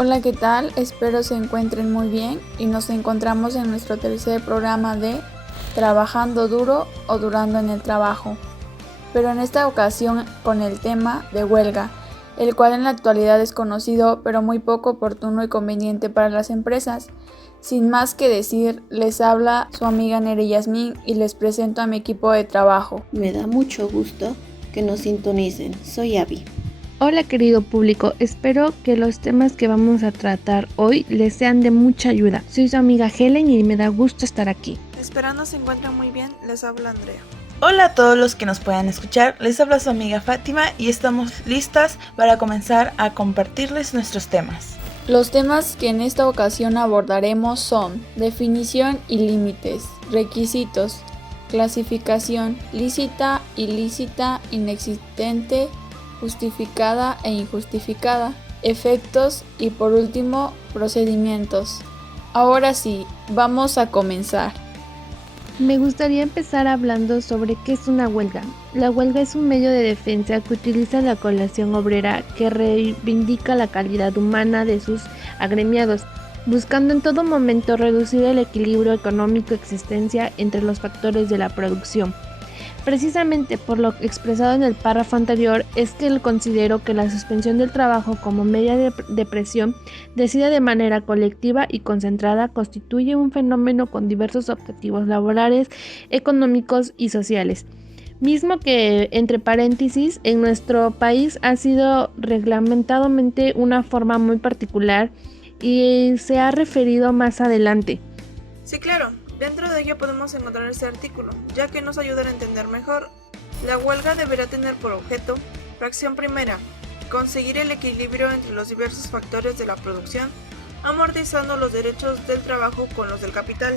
Hola, ¿qué tal? Espero se encuentren muy bien y nos encontramos en nuestro tercer programa de Trabajando duro o durando en el trabajo, pero en esta ocasión con el tema de huelga, el cual en la actualidad es conocido pero muy poco oportuno y conveniente para las empresas. Sin más que decir, les habla su amiga Nere Yasmín y les presento a mi equipo de trabajo. Me da mucho gusto que nos sintonicen. Soy Abby. Hola querido público, espero que los temas que vamos a tratar hoy les sean de mucha ayuda. Soy su amiga Helen y me da gusto estar aquí. Esperando se encuentren muy bien, les habla Andrea. Hola a todos los que nos puedan escuchar, les habla su amiga Fátima y estamos listas para comenzar a compartirles nuestros temas. Los temas que en esta ocasión abordaremos son definición y límites, requisitos, clasificación, lícita, ilícita, inexistente, justificada e injustificada, efectos y por último, procedimientos. Ahora sí, vamos a comenzar. Me gustaría empezar hablando sobre qué es una huelga. La huelga es un medio de defensa que utiliza la coalición obrera que reivindica la calidad humana de sus agremiados, buscando en todo momento reducir el equilibrio económico existencia entre los factores de la producción. Precisamente por lo expresado en el párrafo anterior es que considero que la suspensión del trabajo como medida de presión decidida de manera colectiva y concentrada constituye un fenómeno con diversos objetivos laborales, económicos y sociales. Mismo que, entre paréntesis, en nuestro país ha sido reglamentadamente una forma muy particular y se ha referido más adelante. Sí, claro, dentro de ello podemos encontrar este artículo, ya que nos ayuda a entender mejor. La huelga deberá tener por objeto, fracción primera, conseguir el equilibrio entre los diversos factores de la producción, amortizando los derechos del trabajo con los del capital.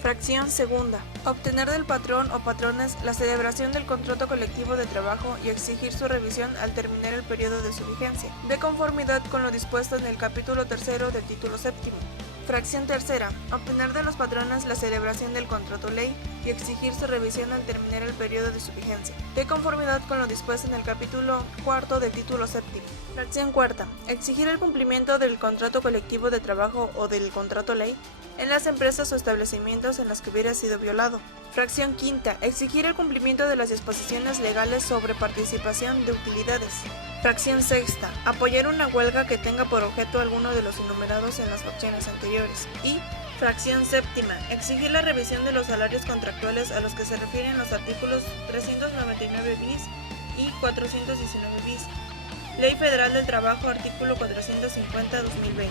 Fracción segunda, obtener del patrón o patrones la celebración del contrato colectivo de trabajo y exigir su revisión al terminar el periodo de su vigencia, de conformidad con lo dispuesto en el capítulo tercero del título séptimo. Fracción tercera, obtener de los patrones la celebración del contrato ley y exigir su revisión al terminar el periodo de su vigencia, de conformidad con lo dispuesto en el capítulo cuarto del título séptimo. Fracción cuarta, exigir el cumplimiento del contrato colectivo de trabajo o del contrato ley en las empresas o establecimientos en los que hubiera sido violado. Fracción quinta, exigir el cumplimiento de las disposiciones legales sobre participación de utilidades. Fracción sexta, apoyar una huelga que tenga por objeto alguno de los enumerados en las fracciones anteriores. Y fracción séptima, exigir la revisión de los salarios contractuales a los que se refieren los artículos 399 bis y 419 bis. Ley Federal del Trabajo, artículo 450/2020.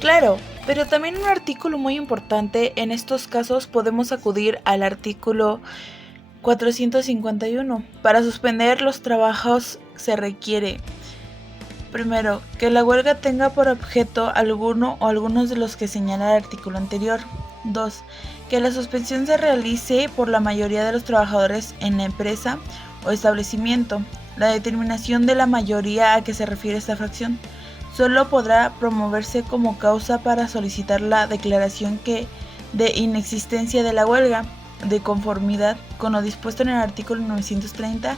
Claro, pero también un artículo muy importante, en estos casos podemos acudir al artículo 451. Para suspender los trabajos se requiere, primero, que la huelga tenga por objeto alguno o algunos de los que señala el artículo anterior. 2. Que la suspensión se realice por la mayoría de los trabajadores en la empresa o establecimiento. La determinación de la mayoría a que se refiere esta fracción solo podrá promoverse como causa para solicitar la declaración de inexistencia de la huelga, de conformidad con lo dispuesto en el artículo 930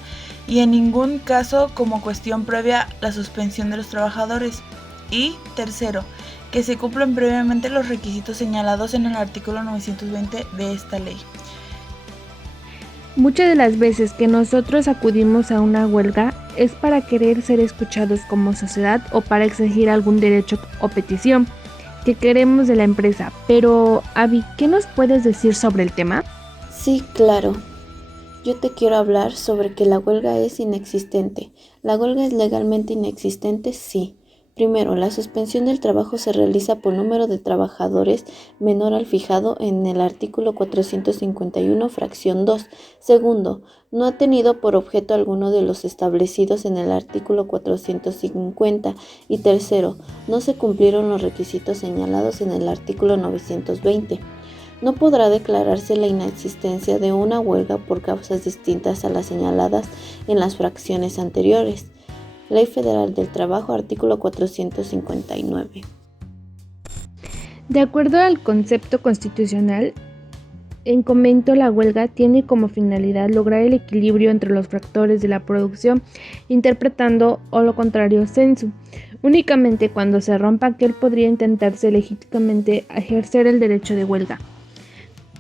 y en ningún caso como cuestión previa la suspensión de los trabajadores. Y tercero, que se cumplan previamente los requisitos señalados en el artículo 920 de esta ley. Muchas de las veces que nosotros acudimos a una huelga es para querer ser escuchados como sociedad o para exigir algún derecho o petición que queremos de la empresa. Pero, Abby, ¿qué nos puedes decir sobre el tema? Sí, claro. Yo te quiero hablar sobre que la huelga es inexistente. ¿La huelga es legalmente inexistente? Sí. Primero, la suspensión del trabajo se realiza por número de trabajadores menor al fijado en el artículo 451, fracción 2. Segundo, no ha tenido por objeto alguno de los establecidos en el artículo 450. Y tercero, no se cumplieron los requisitos señalados en el artículo 920. No podrá declararse la inexistencia de una huelga por causas distintas a las señaladas en las fracciones anteriores. Ley Federal del Trabajo, artículo 459. De acuerdo al concepto constitucional, En comento, la huelga tiene como finalidad lograr el equilibrio entre los factores de la producción, interpretando o lo contrario sensu. Únicamente cuando se rompa aquel podría intentarse legítimamente ejercer el derecho de huelga.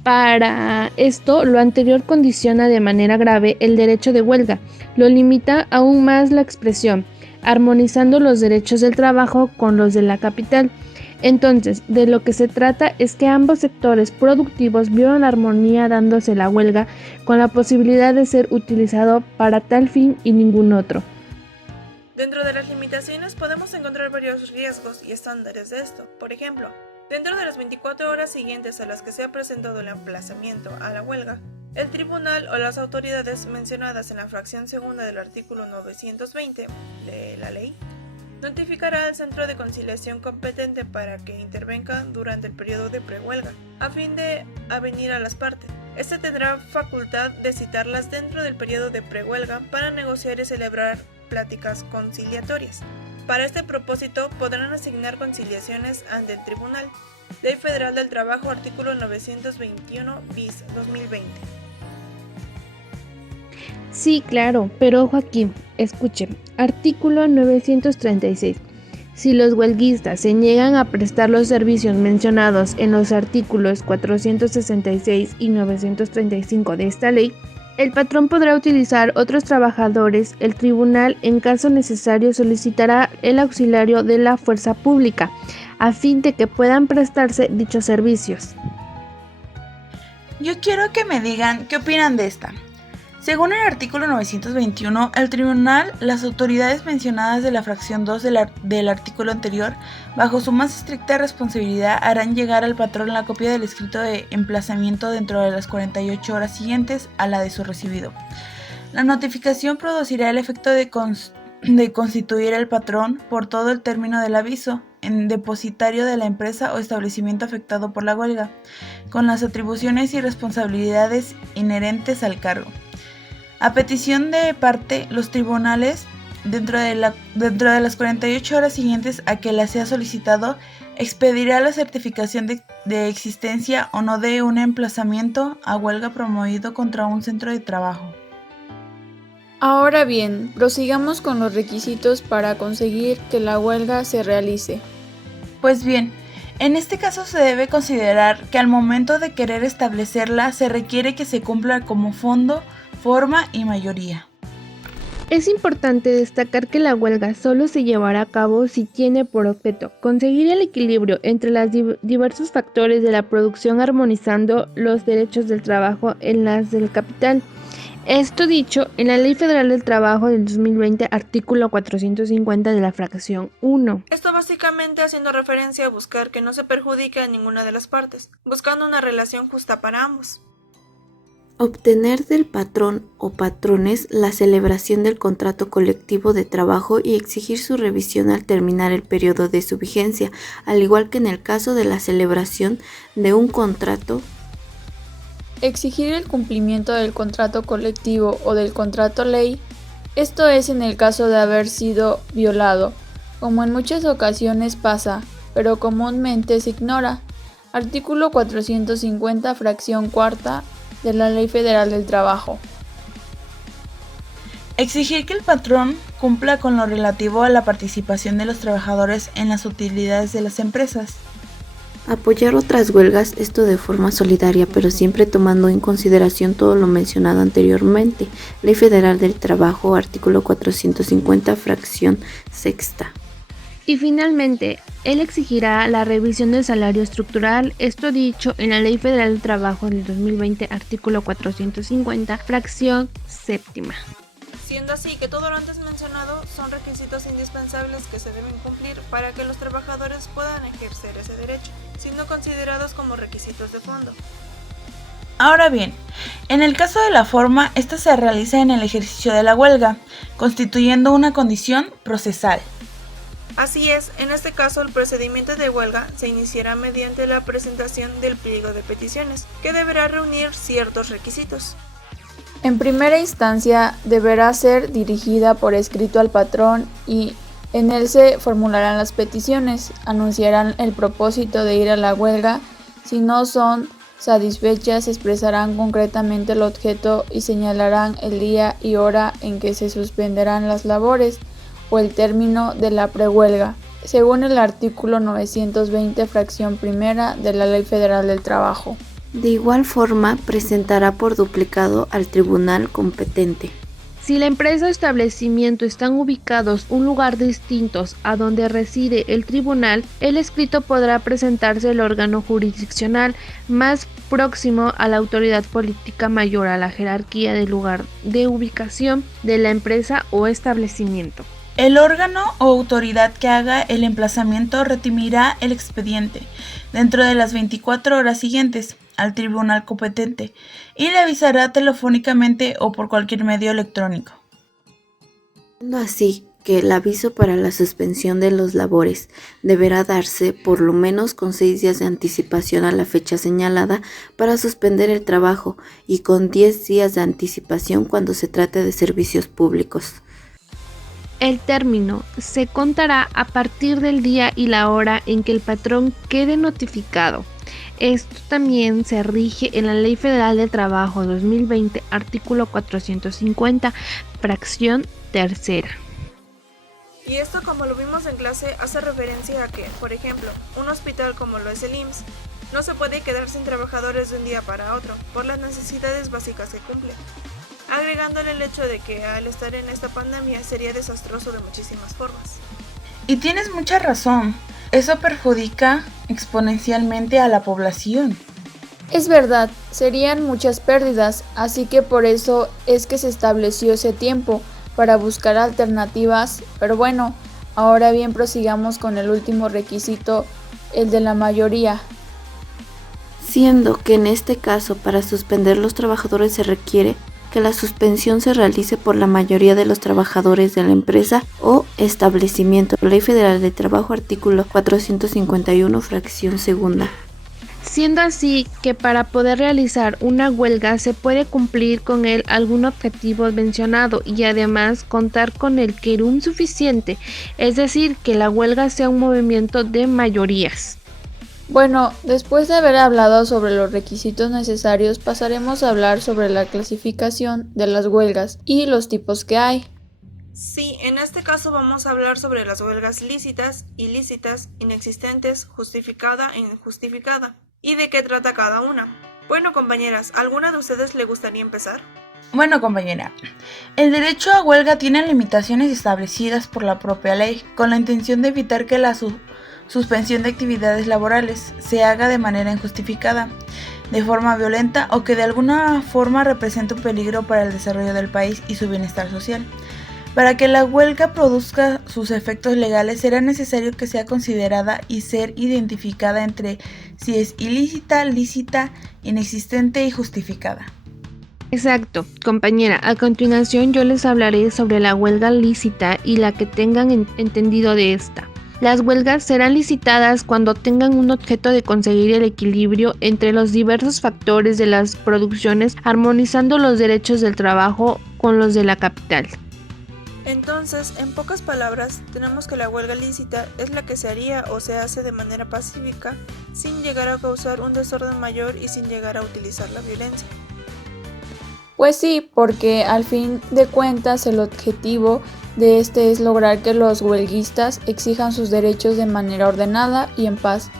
Para esto, lo anterior condiciona de manera grave el derecho de huelga, lo limita aún más la expresión, armonizando los derechos del trabajo con los de la capital. Entonces, de lo que se trata es que ambos sectores productivos vieron la armonía dándose la huelga con la posibilidad de ser utilizado para tal fin y ningún otro. Dentro de las limitaciones podemos encontrar varios riesgos y estándares de esto. Por ejemplo, dentro de las 24 horas siguientes a las que se ha presentado el emplazamiento a la huelga, el tribunal o las autoridades mencionadas en la fracción segunda del artículo 920 de la ley notificará al centro de conciliación competente para que intervenga durante el periodo de prehuelga, a fin de avenir a las partes. Este tendrá facultad de citarlas dentro del periodo de prehuelga para negociar y celebrar pláticas conciliatorias. Para este propósito podrán asignar conciliaciones ante el tribunal. Ley Federal del Trabajo, artículo 921 bis 2020. Sí, claro, pero ojo aquí, escuchen. Artículo 936. Si los huelguistas se niegan a prestar los servicios mencionados en los artículos 466 y 935 de esta ley, el patrón podrá utilizar otros trabajadores. El tribunal, en caso necesario, solicitará el auxilio de la fuerza pública, a fin de que puedan prestarse dichos servicios. Yo quiero que me digan qué opinan de esta. Según el artículo 921, el tribunal, las autoridades mencionadas de la fracción 2 del artículo anterior, bajo su más estricta responsabilidad, harán llegar al patrón la copia del escrito de emplazamiento dentro de las 48 horas siguientes a la de su recibido. La notificación producirá el efecto de constituir al patrón por todo el término del aviso en depositario de la empresa o establecimiento afectado por la huelga, con las atribuciones y responsabilidades inherentes al cargo. A petición de parte, los tribunales, dentro de las 48 horas siguientes a que la sea solicitado, expedirá la certificación de existencia o no de un emplazamiento a huelga promovido contra un centro de trabajo. Ahora bien, prosigamos con los requisitos para conseguir que la huelga se realice. Pues bien, en este caso se debe considerar que al momento de querer establecerla se requiere que se cumpla como fondo, forma y mayoría. Es importante destacar que la huelga solo se llevará a cabo si tiene por objeto conseguir el equilibrio entre los diversos factores de la producción, armonizando los derechos del trabajo en las del capital. Esto dicho en la Ley Federal del Trabajo del 2020, artículo 450 de la fracción 1. Esto básicamente haciendo referencia a buscar que no se perjudique a ninguna de las partes, buscando una relación justa para ambos. Obtener del patrón o patrones la celebración del contrato colectivo de trabajo y exigir su revisión al terminar el periodo de su vigencia, al igual que en el caso de la celebración de un contrato. Exigir el cumplimiento del contrato colectivo o del contrato ley, esto es en el caso de haber sido violado, como en muchas ocasiones pasa, pero comúnmente se ignora. Artículo 450, fracción cuarta de la Ley Federal del Trabajo. Exigir que el patrón cumpla con lo relativo a la participación de los trabajadores en las utilidades de las empresas. Apoyar otras huelgas, esto de forma solidaria, pero siempre tomando en consideración todo lo mencionado anteriormente. Ley Federal del Trabajo, artículo 450, fracción sexta. Y finalmente, él exigirá la revisión del salario estructural, esto dicho en la Ley Federal del Trabajo del 2020, artículo 450, fracción séptima. Siendo así que todo lo antes mencionado son requisitos indispensables que se deben cumplir para que los trabajadores puedan ejercer ese derecho, siendo considerados como requisitos de fondo. Ahora bien, en el caso de la forma, esta se realiza en el ejercicio de la huelga, constituyendo una condición procesal. Así es, en este caso el procedimiento de huelga se iniciará mediante la presentación del pliego de peticiones, que deberá reunir ciertos requisitos. En primera instancia, deberá ser dirigida por escrito al patrón y en él se formularán las peticiones, anunciarán el propósito de ir a la huelga si no son satisfechas expresarán concretamente el objeto y señalarán el día y hora en que se suspenderán las labores o el término de la prehuelga, según el artículo 920, fracción primera de la Ley Federal del Trabajo. De igual forma, presentará por duplicado al tribunal competente. Si la empresa o establecimiento están ubicados un lugar distintos a donde reside el tribunal, el escrito podrá presentarse al órgano jurisdiccional más próximo a la autoridad política mayor a la jerarquía del lugar de ubicación de la empresa o establecimiento. El órgano o autoridad que haga el emplazamiento retimirá el expediente dentro de las 24 horas siguientes al tribunal competente y le avisará telefónicamente o por cualquier medio electrónico. Siendo así que el aviso para la suspensión de los labores deberá darse por lo menos con 6 días de anticipación a la fecha señalada para suspender el trabajo y con 10 días de anticipación cuando se trate de servicios públicos. El término se contará a partir del día y la hora en que el patrón quede notificado. Esto también se rige en la Ley Federal del Trabajo 2020, artículo 450, fracción tercera. Y esto, como lo vimos en clase, hace referencia a que, por ejemplo, un hospital como lo es el IMSS, no se puede quedar sin trabajadores de un día para otro, por las necesidades básicas que cumple. Agregándole el hecho de que al estar en esta pandemia sería desastroso de muchísimas formas. Y tienes mucha razón, eso perjudica exponencialmente a la población. Es verdad, serían muchas pérdidas, así que por eso es que se estableció ese tiempo, para buscar alternativas, pero bueno, ahora bien prosigamos con el último requisito, el de la mayoría. Siendo que en este caso para suspender los trabajadores se requiere que la suspensión se realice por la mayoría de los trabajadores de la empresa o establecimiento. Ley Federal de Trabajo, artículo 451, fracción segunda. Siendo así que para poder realizar una huelga se puede cumplir con algún objetivo mencionado y además contar con el quórum suficiente, es decir, que la huelga sea un movimiento de mayorías. Bueno, después de haber hablado sobre los requisitos necesarios, pasaremos a hablar sobre la clasificación de las huelgas y los tipos que hay. Sí, en este caso vamos a hablar sobre las huelgas lícitas, ilícitas, inexistentes, justificada e injustificada. ¿Y de qué trata cada una? Bueno, compañeras, ¿alguna de ustedes le gustaría empezar? Bueno, compañera, el derecho a huelga tiene limitaciones establecidas por la propia ley, con la intención de evitar que la suspensión de actividades laborales se haga de manera injustificada, de forma violenta o que de alguna forma represente un peligro para el desarrollo del país y su bienestar social. Para que la huelga produzca sus efectos legales será necesario que sea considerada y ser identificada entre si es ilícita, lícita, inexistente y justificada. Exacto, compañera. A continuación yo les hablaré sobre la huelga lícita y la que tengan entendido de esta. Las huelgas serán licitadas cuando tengan un objeto de conseguir el equilibrio entre los diversos factores de las producciones, armonizando los derechos del trabajo con los de la capital. Entonces, en pocas palabras, tenemos que la huelga lícita es la que se haría o se hace de manera pacífica, sin llegar a causar un desorden mayor y sin llegar a utilizar la violencia. Pues sí, porque al fin de cuentas el objetivo de este es lograr que los huelguistas exijan sus derechos de manera ordenada y en paz.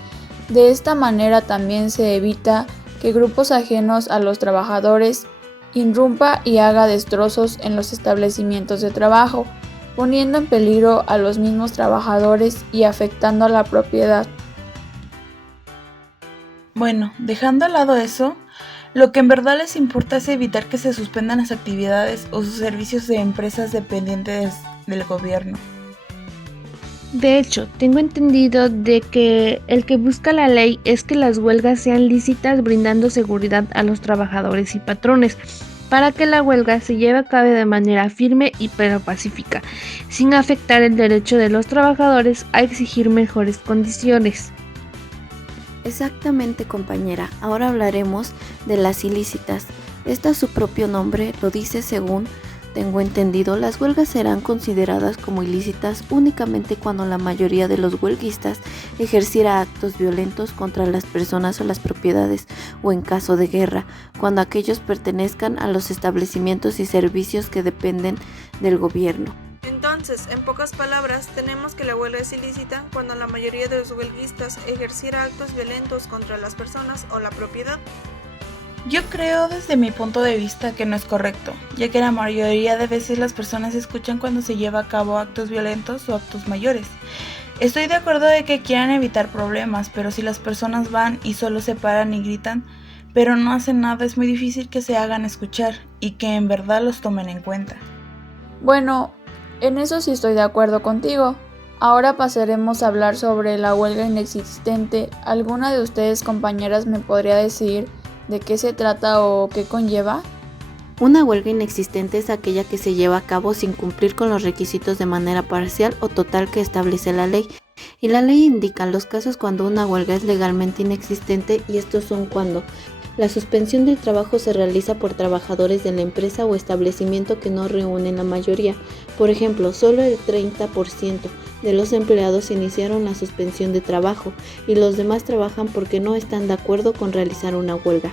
De esta manera también se evita que grupos ajenos a los trabajadores irrumpa y haga destrozos en los establecimientos de trabajo, poniendo en peligro a los mismos trabajadores y afectando a la propiedad. Bueno, dejando al lado eso, lo que en verdad les importa es evitar que se suspendan las actividades o sus servicios de empresas dependientes del gobierno. De hecho, tengo entendido de que el que busca la ley es que las huelgas sean lícitas, brindando seguridad a los trabajadores y patrones, para que la huelga se lleve a cabo de manera firme y pero pacífica, sin afectar el derecho de los trabajadores a exigir mejores condiciones. Exactamente, compañera. Ahora hablaremos de las ilícitas. Esta su propio nombre lo dice según tengo entendido, las huelgas serán consideradas como ilícitas únicamente cuando la mayoría de los huelguistas ejerciera actos violentos contra las personas o las propiedades, o en caso de guerra, cuando aquellos pertenezcan a los establecimientos y servicios que dependen del gobierno. Entonces, en pocas palabras, tenemos que la huelga es ilícita cuando la mayoría de los huelguistas ejerciera actos violentos contra las personas o la propiedad. Yo creo desde mi punto de vista que no es correcto, ya que la mayoría de veces las personas escuchan cuando se lleva a cabo actos violentos o actos mayores. Estoy de acuerdo de que quieran evitar problemas, pero si las personas van y solo se paran y gritan, pero no hacen nada, es muy difícil que se hagan escuchar y que en verdad los tomen en cuenta. Bueno, en eso sí estoy de acuerdo contigo. Ahora pasaremos a hablar sobre la huelga inexistente. ¿Alguna de ustedes, compañeras, me podría decir de qué se trata o qué conlleva? Una huelga inexistente es aquella que se lleva a cabo sin cumplir con los requisitos de manera parcial o total que establece la ley. Y la ley indica los casos cuando una huelga es legalmente inexistente, y estos son cuando la suspensión del trabajo se realiza por trabajadores de la empresa o establecimiento que no reúnen la mayoría. Por ejemplo, solo el 30% de los empleados iniciaron la suspensión de trabajo y los demás trabajan porque no están de acuerdo con realizar una huelga.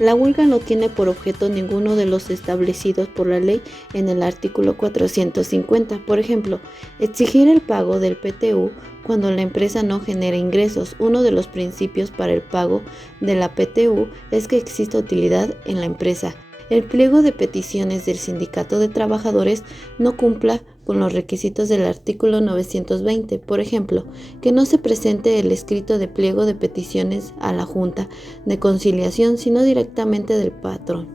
La huelga no tiene por objeto ninguno de los establecidos por la ley en el artículo 450. Por ejemplo, exigir el pago del PTU cuando la empresa no genera ingresos. Uno de los principios para el pago de la PTU es que exista utilidad en la empresa. El pliego de peticiones del sindicato de trabajadores no cumpla con los requisitos del artículo 920, por ejemplo, que no se presente el escrito de pliego de peticiones a la Junta de Conciliación, sino directamente del patrón.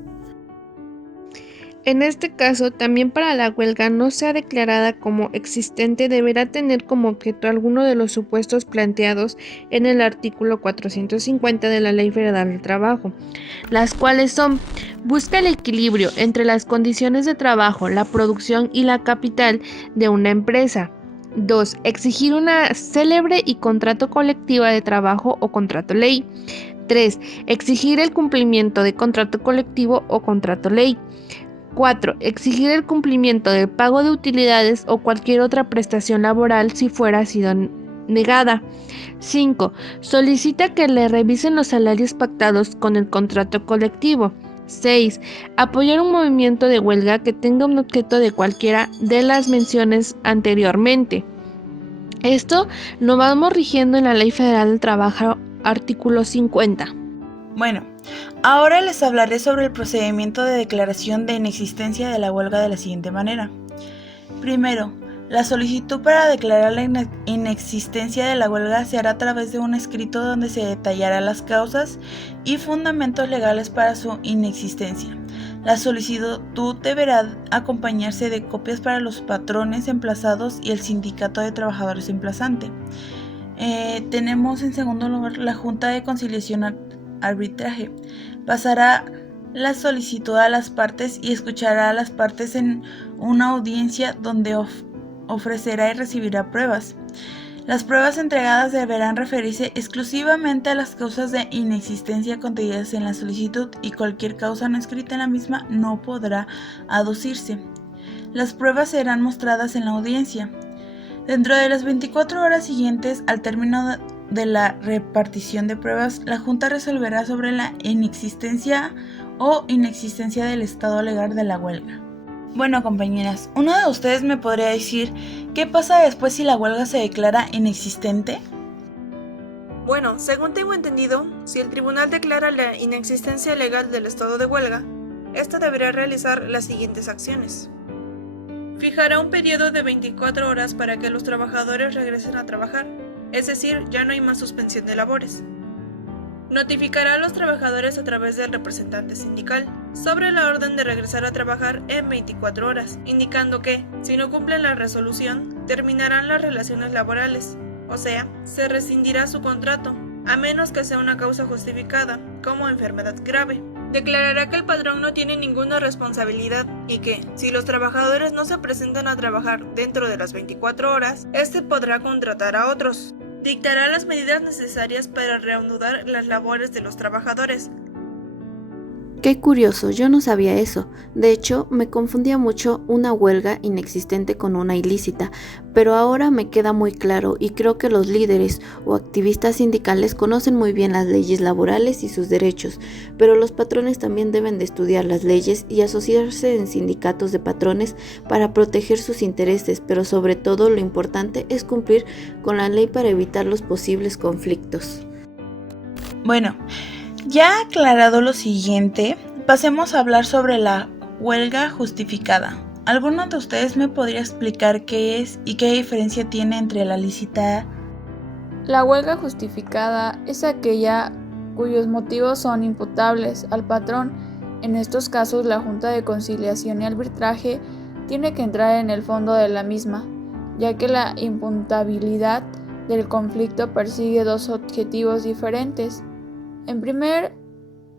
En este caso, también para la huelga no sea declarada como existente, deberá tener como objeto alguno de los supuestos planteados en el artículo 450 de la Ley Federal del Trabajo, las cuales son: busca el equilibrio entre las condiciones de trabajo, la producción y la capital de una empresa. 2. Exigir una célebre y contrato colectiva de trabajo o contrato ley. 3. Exigir el cumplimiento de contrato colectivo o contrato ley. 4. Exigir el cumplimiento del pago de utilidades o cualquier otra prestación laboral si fuera sido negada. 5. Solicita que le revisen los salarios pactados con el contrato colectivo. 6. Apoyar un movimiento de huelga que tenga un objeto de cualquiera de las menciones anteriormente. Esto lo vamos rigiendo en la Ley Federal del Trabajo, artículo 50. Bueno, ahora les hablaré sobre el procedimiento de declaración de inexistencia de la huelga de la siguiente manera. Primero, la solicitud para declarar la inexistencia de la huelga se hará a través de un escrito donde se detallará las causas y fundamentos legales para su inexistencia. La solicitud deberá acompañarse de copias para los patrones emplazados y el sindicato de trabajadores emplazante. Tenemos en segundo lugar la Junta de Conciliación Arbitraje. Pasará la solicitud a las partes y escuchará a las partes en una audiencia donde ofrecerá y recibirá pruebas. Las pruebas entregadas deberán referirse exclusivamente a las causas de inexistencia contenidas en la solicitud, y cualquier causa no escrita en la misma no podrá aducirse. Las pruebas serán mostradas en la audiencia. Dentro de las 24 horas siguientes al término de la repartición de pruebas, la Junta resolverá sobre la inexistencia o inexistencia del estado legal de la huelga. Bueno, compañeras, ¿uno de ustedes me podría decir qué pasa después si la huelga se declara inexistente? Bueno, según tengo entendido, si el tribunal declara la inexistencia legal del estado de huelga, ésta deberá realizar las siguientes acciones. Fijará un periodo de 24 horas para que los trabajadores regresen a trabajar, es decir, ya no hay más suspensión de labores. Notificará a los trabajadores a través del representante sindical sobre la orden de regresar a trabajar en 24 horas, indicando que, si no cumplen la resolución, terminarán las relaciones laborales, o sea, se rescindirá su contrato, a menos que sea una causa justificada, como enfermedad grave. Declarará que el patrón no tiene ninguna responsabilidad y que, si los trabajadores no se presentan a trabajar dentro de las 24 horas, este podrá contratar a otros. Dictará las medidas necesarias para reanudar las labores de los trabajadores. Qué curioso, yo no sabía eso. De hecho, me confundía mucho una huelga inexistente con una ilícita, pero ahora me queda muy claro y creo que los líderes o activistas sindicales conocen muy bien las leyes laborales y sus derechos, pero los patrones también deben de estudiar las leyes y asociarse en sindicatos de patrones para proteger sus intereses, pero sobre todo lo importante es cumplir con la ley para evitar los posibles conflictos. Bueno, ya aclarado lo siguiente, pasemos a hablar sobre la huelga justificada. ¿Alguno de ustedes me podría explicar qué es y qué diferencia tiene entre la lícita? La huelga justificada es aquella cuyos motivos son imputables al patrón. En estos casos, la Junta de Conciliación y Arbitraje tiene que entrar en el fondo de la misma, ya que la imputabilidad del conflicto persigue dos objetivos diferentes. En primer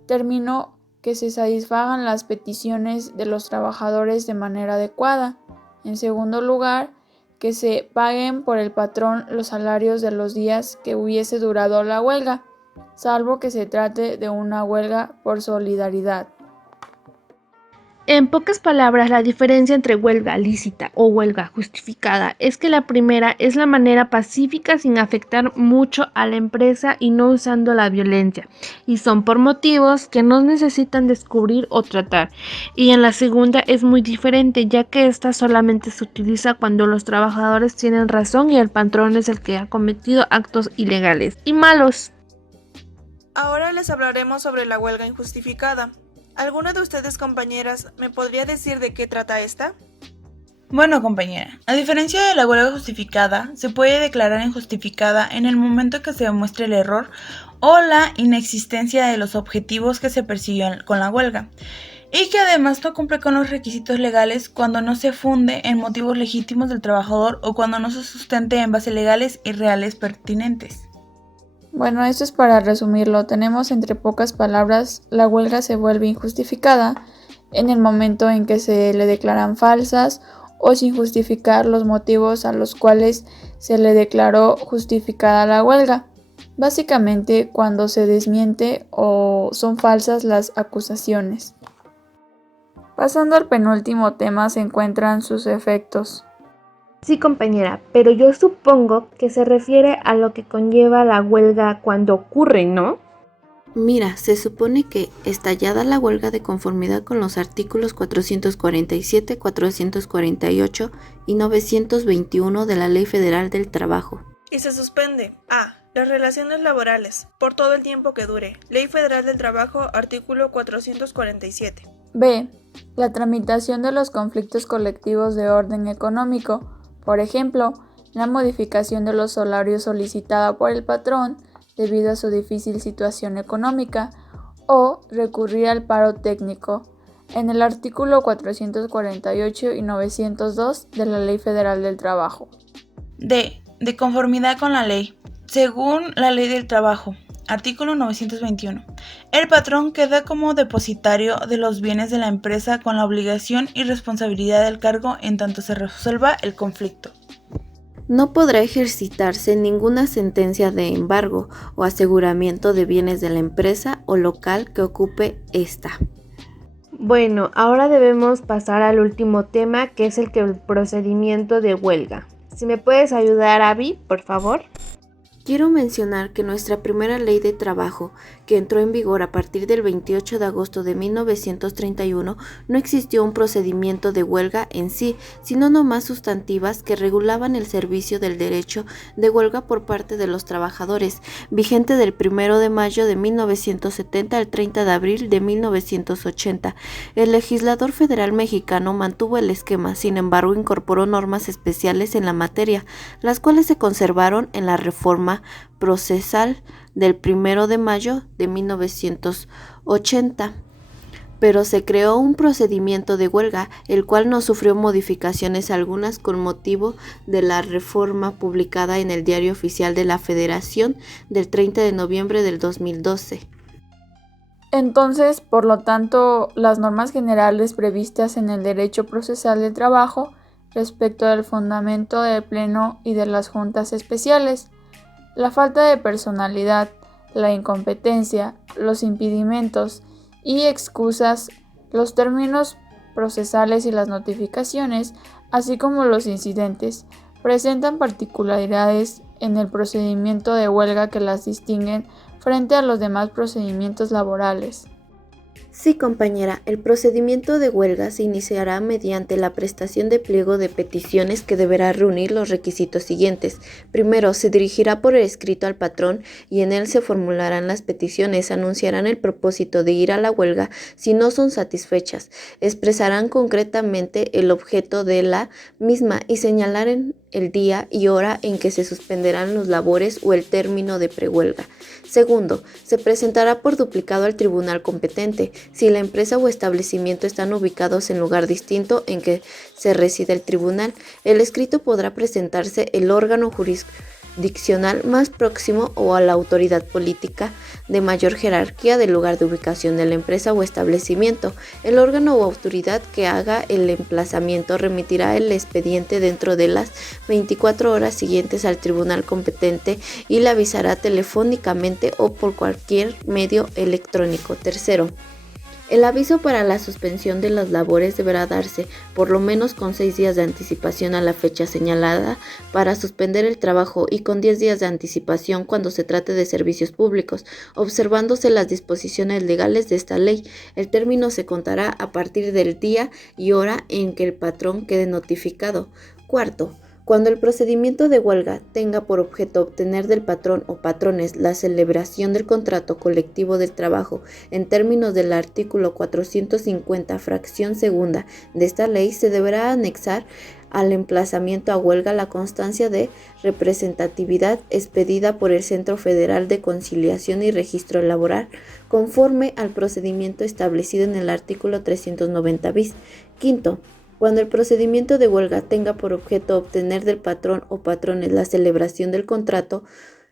término, que se satisfagan las peticiones de los trabajadores de manera adecuada. En segundo lugar, que se paguen por el patrón los salarios de los días que hubiese durado la huelga, salvo que se trate de una huelga por solidaridad. En pocas palabras, la diferencia entre huelga lícita o huelga justificada es que la primera es la manera pacífica sin afectar mucho a la empresa y no usando la violencia, y son por motivos que no necesitan descubrir o tratar. Y en la segunda es muy diferente, ya que esta solamente se utiliza cuando los trabajadores tienen razón y el patrón es el que ha cometido actos ilegales y malos. Ahora les hablaremos sobre la huelga injustificada. ¿Alguna de ustedes, compañeras, me podría decir de qué trata esta? Bueno, compañera, a diferencia de la huelga justificada, se puede declarar injustificada en el momento que se demuestre el error o la inexistencia de los objetivos que se persiguieron con la huelga, y que además no cumple con los requisitos legales cuando no se funde en motivos legítimos del trabajador o cuando no se sustente en bases legales y reales pertinentes. Bueno, esto es para resumirlo. Tenemos entre pocas palabras, la huelga se vuelve injustificada en el momento en que se le declaran falsas o sin justificar los motivos a los cuales se le declaró justificada la huelga. Básicamente cuando se desmiente o son falsas las acusaciones. Pasando al penúltimo tema se encuentran sus efectos. Sí, compañera, pero yo supongo que se refiere a lo que conlleva la huelga cuando ocurre, ¿no? Mira, se supone que, estallada la huelga de conformidad con los artículos 447, 448 y 921 de la Ley Federal del Trabajo. Y se suspende a. Las relaciones laborales, por todo el tiempo que dure. Ley Federal del Trabajo, artículo 447. B. La tramitación de los conflictos colectivos de orden económico. Por ejemplo, la modificación de los salarios solicitada por el patrón debido a su difícil situación económica o recurrir al paro técnico en el artículo 448 y 902 de la Ley Federal del Trabajo. D. De conformidad con la ley. Según la Ley del Trabajo, artículo 921, el patrón queda como depositario de los bienes de la empresa con la obligación y responsabilidad del cargo en tanto se resuelva el conflicto. No podrá ejercitarse ninguna sentencia de embargo o aseguramiento de bienes de la empresa o local que ocupe esta. Bueno, ahora debemos pasar al último tema, que es el procedimiento de huelga. Si me puedes ayudar, Abby, por favor. Quiero mencionar que nuestra primera ley de trabajo, que entró en vigor a partir del 28 de agosto de 1931, no existió un procedimiento de huelga en sí, sino nomás sustantivas que regulaban el servicio del derecho de huelga por parte de los trabajadores, vigente del 1 de mayo de 1970 al 30 de abril de 1980. El legislador federal mexicano mantuvo el esquema, sin embargo incorporó normas especiales en la materia, las cuales se conservaron en la reforma procesal del 1 de mayo de 1980, pero se creó un procedimiento de huelga, el cual no sufrió modificaciones algunas con motivo de la reforma publicada en el Diario Oficial de la Federación del 30 de noviembre del 2012. Entonces, por lo tanto, las normas generales previstas en el Derecho Procesal del Trabajo respecto del fundamento del Pleno y de las juntas especiales, la falta de personalidad, la incompetencia, los impedimentos y excusas, los términos procesales y las notificaciones, así como los incidentes, presentan particularidades en el procedimiento de huelga que las distinguen frente a los demás procedimientos laborales. Sí, compañera, el procedimiento de huelga se iniciará mediante la prestación de pliego de peticiones que deberá reunir los requisitos siguientes. Primero, se dirigirá por escrito al patrón y en él se formularán las peticiones, anunciarán el propósito de ir a la huelga si no son satisfechas, expresarán concretamente el objeto de la misma y señalarán el día y hora en que se suspenderán los labores o el término de prehuelga. Segundo, se presentará por duplicado al tribunal competente si la empresa o establecimiento están ubicados en lugar distinto en que se reside el tribunal. El escrito podrá presentarse el órgano jurisdiccional más próximo o a la autoridad política de mayor jerarquía del lugar de ubicación de la empresa o establecimiento. El órgano o autoridad que haga el emplazamiento remitirá el expediente dentro de las 24 horas siguientes al tribunal competente y le avisará telefónicamente o por cualquier medio electrónico. Tercero, el aviso para la suspensión de las labores deberá darse por lo menos con 6 días de anticipación a la fecha señalada para suspender el trabajo y con 10 días de anticipación cuando se trate de servicios públicos, observándose las disposiciones legales de esta ley. El término se contará a partir del día y hora en que el patrón quede notificado. Cuarto, cuando el procedimiento de huelga tenga por objeto obtener del patrón o patrones la celebración del contrato colectivo del trabajo en términos del artículo 450, fracción segunda de esta ley, se deberá anexar al emplazamiento a huelga la constancia de representatividad expedida por el Centro Federal de Conciliación y Registro Laboral, conforme al procedimiento establecido en el artículo 390 bis. Quinto, cuando el procedimiento de huelga tenga por objeto obtener del patrón o patrones la celebración del contrato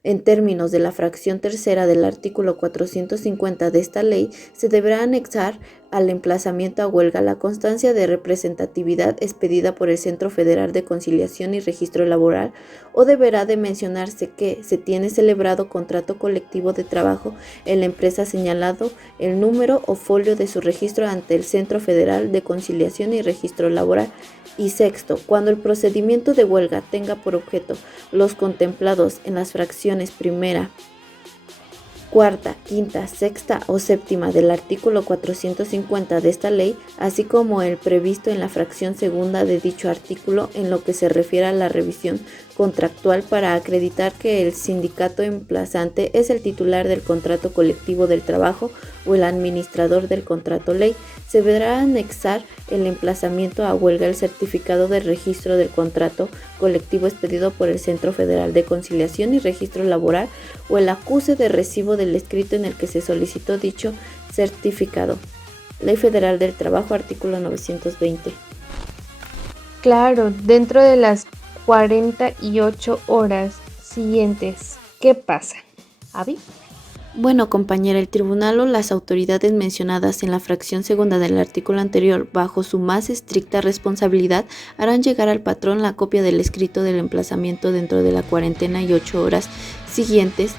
en términos de la fracción tercera del artículo 450 de esta ley, se deberá anexar al emplazamiento a huelga la constancia de representatividad expedida por el Centro Federal de Conciliación y Registro Laboral, o deberá de mencionarse que se tiene celebrado contrato colectivo de trabajo en la empresa señalado el número o folio de su registro ante el Centro Federal de Conciliación y Registro Laboral. Y sexto, cuando el procedimiento de huelga tenga por objeto los contemplados en las fracciones primera, cuarta, quinta, sexta o séptima del artículo 450 de esta ley, así como el previsto en la fracción segunda de dicho artículo en lo que se refiere a la revisión contractual para acreditar que el sindicato emplazante es el titular del contrato colectivo del trabajo o el administrador del contrato ley, se deberá anexar el emplazamiento a huelga el certificado de registro del contrato colectivo expedido por el Centro Federal de Conciliación y Registro Laboral o el acuse de recibo del escrito en el que se solicitó dicho certificado. Ley Federal del Trabajo, artículo 920. Claro, dentro de las 48 horas siguientes, ¿qué pasa? ¿Avi? Bueno, compañera, el tribunal o las autoridades mencionadas en la fracción segunda del artículo anterior, bajo su más estricta responsabilidad, harán llegar al patrón la copia del escrito del emplazamiento dentro de la 48 horas siguientes,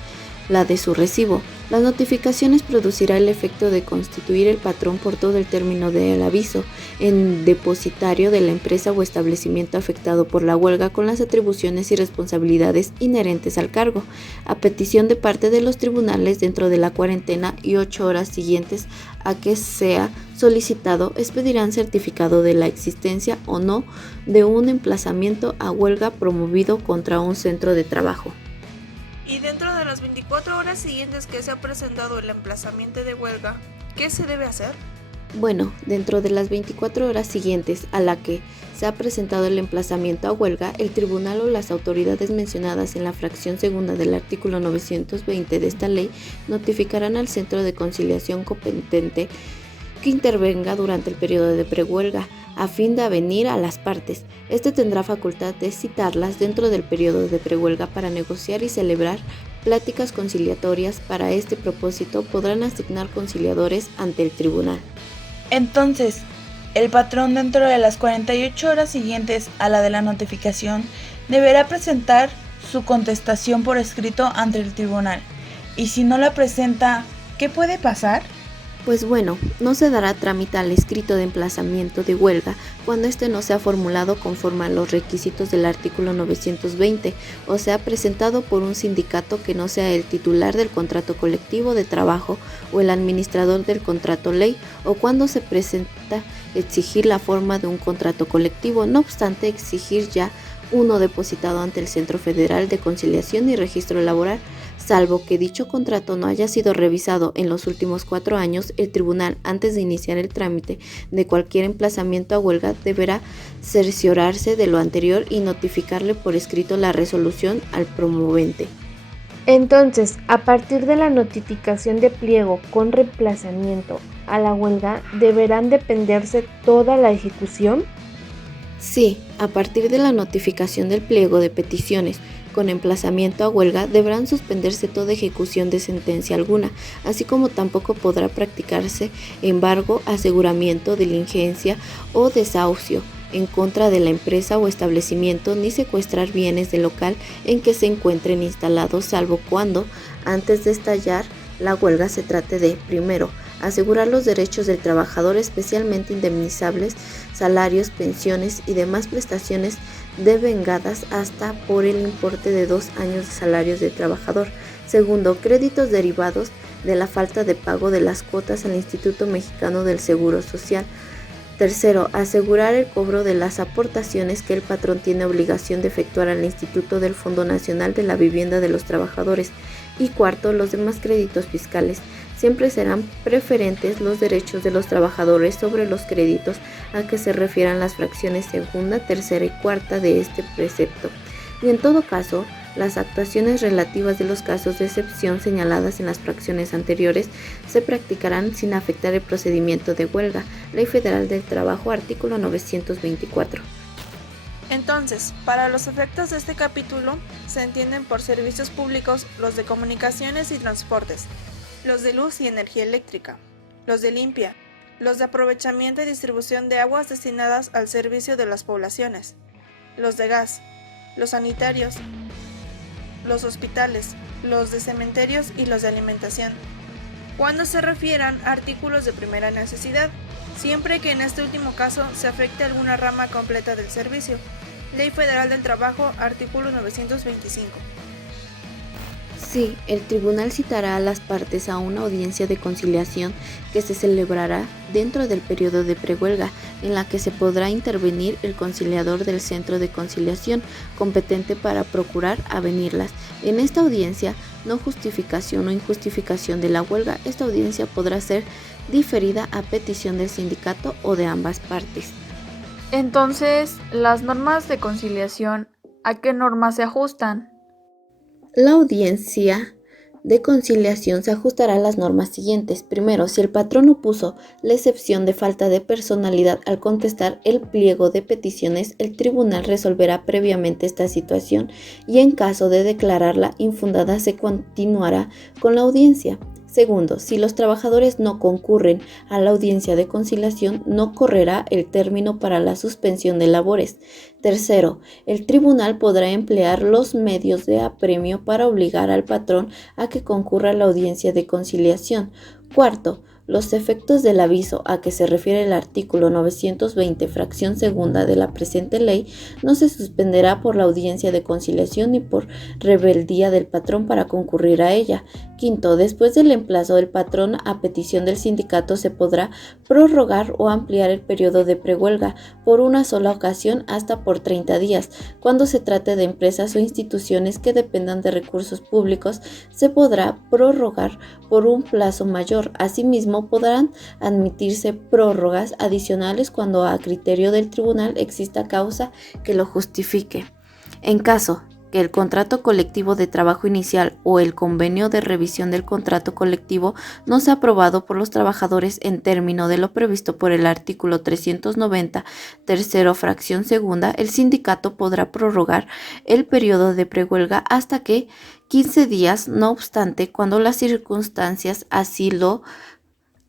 la de su recibo. Las notificaciones producirá el efecto de constituir el patrón por todo el término del aviso en depositario de la empresa o establecimiento afectado por la huelga con las atribuciones y responsabilidades inherentes al cargo, a petición de parte de los tribunales dentro de la 48 horas siguientes a que sea solicitado, expedirán certificado de la existencia o no de un emplazamiento a huelga promovido contra un centro de trabajo. Y dentro de las 24 horas siguientes que se ha presentado el emplazamiento de huelga, ¿qué se debe hacer? Bueno, dentro de las 24 horas siguientes a la que se ha presentado el emplazamiento a huelga, el tribunal o las autoridades mencionadas en la fracción segunda del artículo 920 de esta ley notificarán al Centro de Conciliación competente que intervenga durante el periodo de prehuelga a fin de avenir a las partes. Este tendrá facultad de citarlas dentro del periodo de prehuelga para negociar y celebrar pláticas conciliatorias. Para este propósito podrán asignar conciliadores ante el tribunal. Entonces, el patrón dentro de las 48 horas siguientes a la de la notificación deberá presentar su contestación por escrito ante el tribunal. Y si no la presenta, ¿qué puede pasar? Pues bueno, no se dará trámite al escrito de emplazamiento de huelga cuando éste no sea formulado conforme a los requisitos del artículo 920 o sea presentado por un sindicato que no sea el titular del contrato colectivo de trabajo o el administrador del contrato ley o cuando se presenta exigir la forma de un contrato colectivo, no obstante exigir ya uno depositado ante el Centro Federal de Conciliación y Registro Laboral. Salvo que dicho contrato no haya sido revisado en los últimos 4 años, el tribunal, antes de iniciar el trámite de cualquier emplazamiento a huelga, deberá cerciorarse de lo anterior y notificarle por escrito la resolución al promovente. Entonces, a partir de la notificación de pliego con reemplazamiento a la huelga, ¿deberán dependerse toda la ejecución? Sí, a partir de la notificación del pliego de peticiones con emplazamiento a huelga, deberán suspenderse toda ejecución de sentencia alguna, así como tampoco podrá practicarse embargo, aseguramiento, diligencia o desahucio en contra de la empresa o establecimiento, ni secuestrar bienes del local en que se encuentren instalados, salvo cuando, antes de estallar la huelga, se trate de, primero, asegurar los derechos del trabajador, especialmente indemnizables, salarios, pensiones y demás prestaciones devengadas hasta por el importe de 2 años de salarios del trabajador. Segundo, créditos derivados de la falta de pago de las cuotas al Instituto Mexicano del Seguro Social. Tercero, asegurar el cobro de las aportaciones que el patrón tiene obligación de efectuar al Instituto del Fondo Nacional de la Vivienda de los Trabajadores. Y cuarto, los demás créditos fiscales. Siempre serán preferentes los derechos de los trabajadores sobre los créditos a que se refieran las fracciones segunda, tercera y cuarta de este precepto. Y en todo caso, las actuaciones relativas de los casos de excepción señaladas en las fracciones anteriores se practicarán sin afectar el procedimiento de huelga. Ley Federal del Trabajo, artículo 924. Entonces, para los efectos de este capítulo, se entienden por servicios públicos los de comunicaciones y transportes, los de luz y energía eléctrica, los de limpia, los de aprovechamiento y distribución de aguas destinadas al servicio de las poblaciones, los de gas, los sanitarios, los hospitales, los de cementerios y los de alimentación, cuando se refieran a artículos de primera necesidad, siempre que en este último caso se afecte alguna rama completa del servicio. Ley Federal del Trabajo, artículo 925. Sí, el tribunal citará a las partes a una audiencia de conciliación que se celebrará dentro del periodo de prehuelga, en la que se podrá intervenir el conciliador del centro de conciliación competente para procurar avenirlas. En esta audiencia, no justificación o injustificación de la huelga, esta audiencia podrá ser diferida a petición del sindicato o de ambas partes. Entonces, las normas de conciliación, ¿a qué normas se ajustan? La audiencia de conciliación se ajustará a las normas siguientes. Primero, si el patrón opuso la excepción de falta de personalidad al contestar el pliego de peticiones, el tribunal resolverá previamente esta situación y en caso de declararla infundada se continuará con la audiencia. Segundo, si los trabajadores no concurren a la audiencia de conciliación, no correrá el término para la suspensión de labores. Tercero, el tribunal podrá emplear los medios de apremio para obligar al patrón a que concurra a la audiencia de conciliación. Cuarto, los efectos del aviso a que se refiere el artículo 920, fracción segunda de la presente ley, no se suspenderá por la audiencia de conciliación ni por rebeldía del patrón para concurrir a ella. Quinto, después del emplazo del patrón a petición del sindicato se podrá prorrogar o ampliar el periodo de prehuelga por una sola ocasión hasta por 30 días. Cuando se trate de empresas o instituciones que dependan de recursos públicos, se podrá prorrogar por un plazo mayor. Asimismo, podrán admitirse prórrogas adicionales cuando a criterio del tribunal exista causa que lo justifique. En caso que el contrato colectivo de trabajo inicial o el convenio de revisión del contrato colectivo no sea aprobado por los trabajadores en término de lo previsto por el artículo 390, tercero fracción segunda, el sindicato podrá prorrogar el periodo de prehuelga hasta que 15 días, no obstante, cuando las circunstancias así lo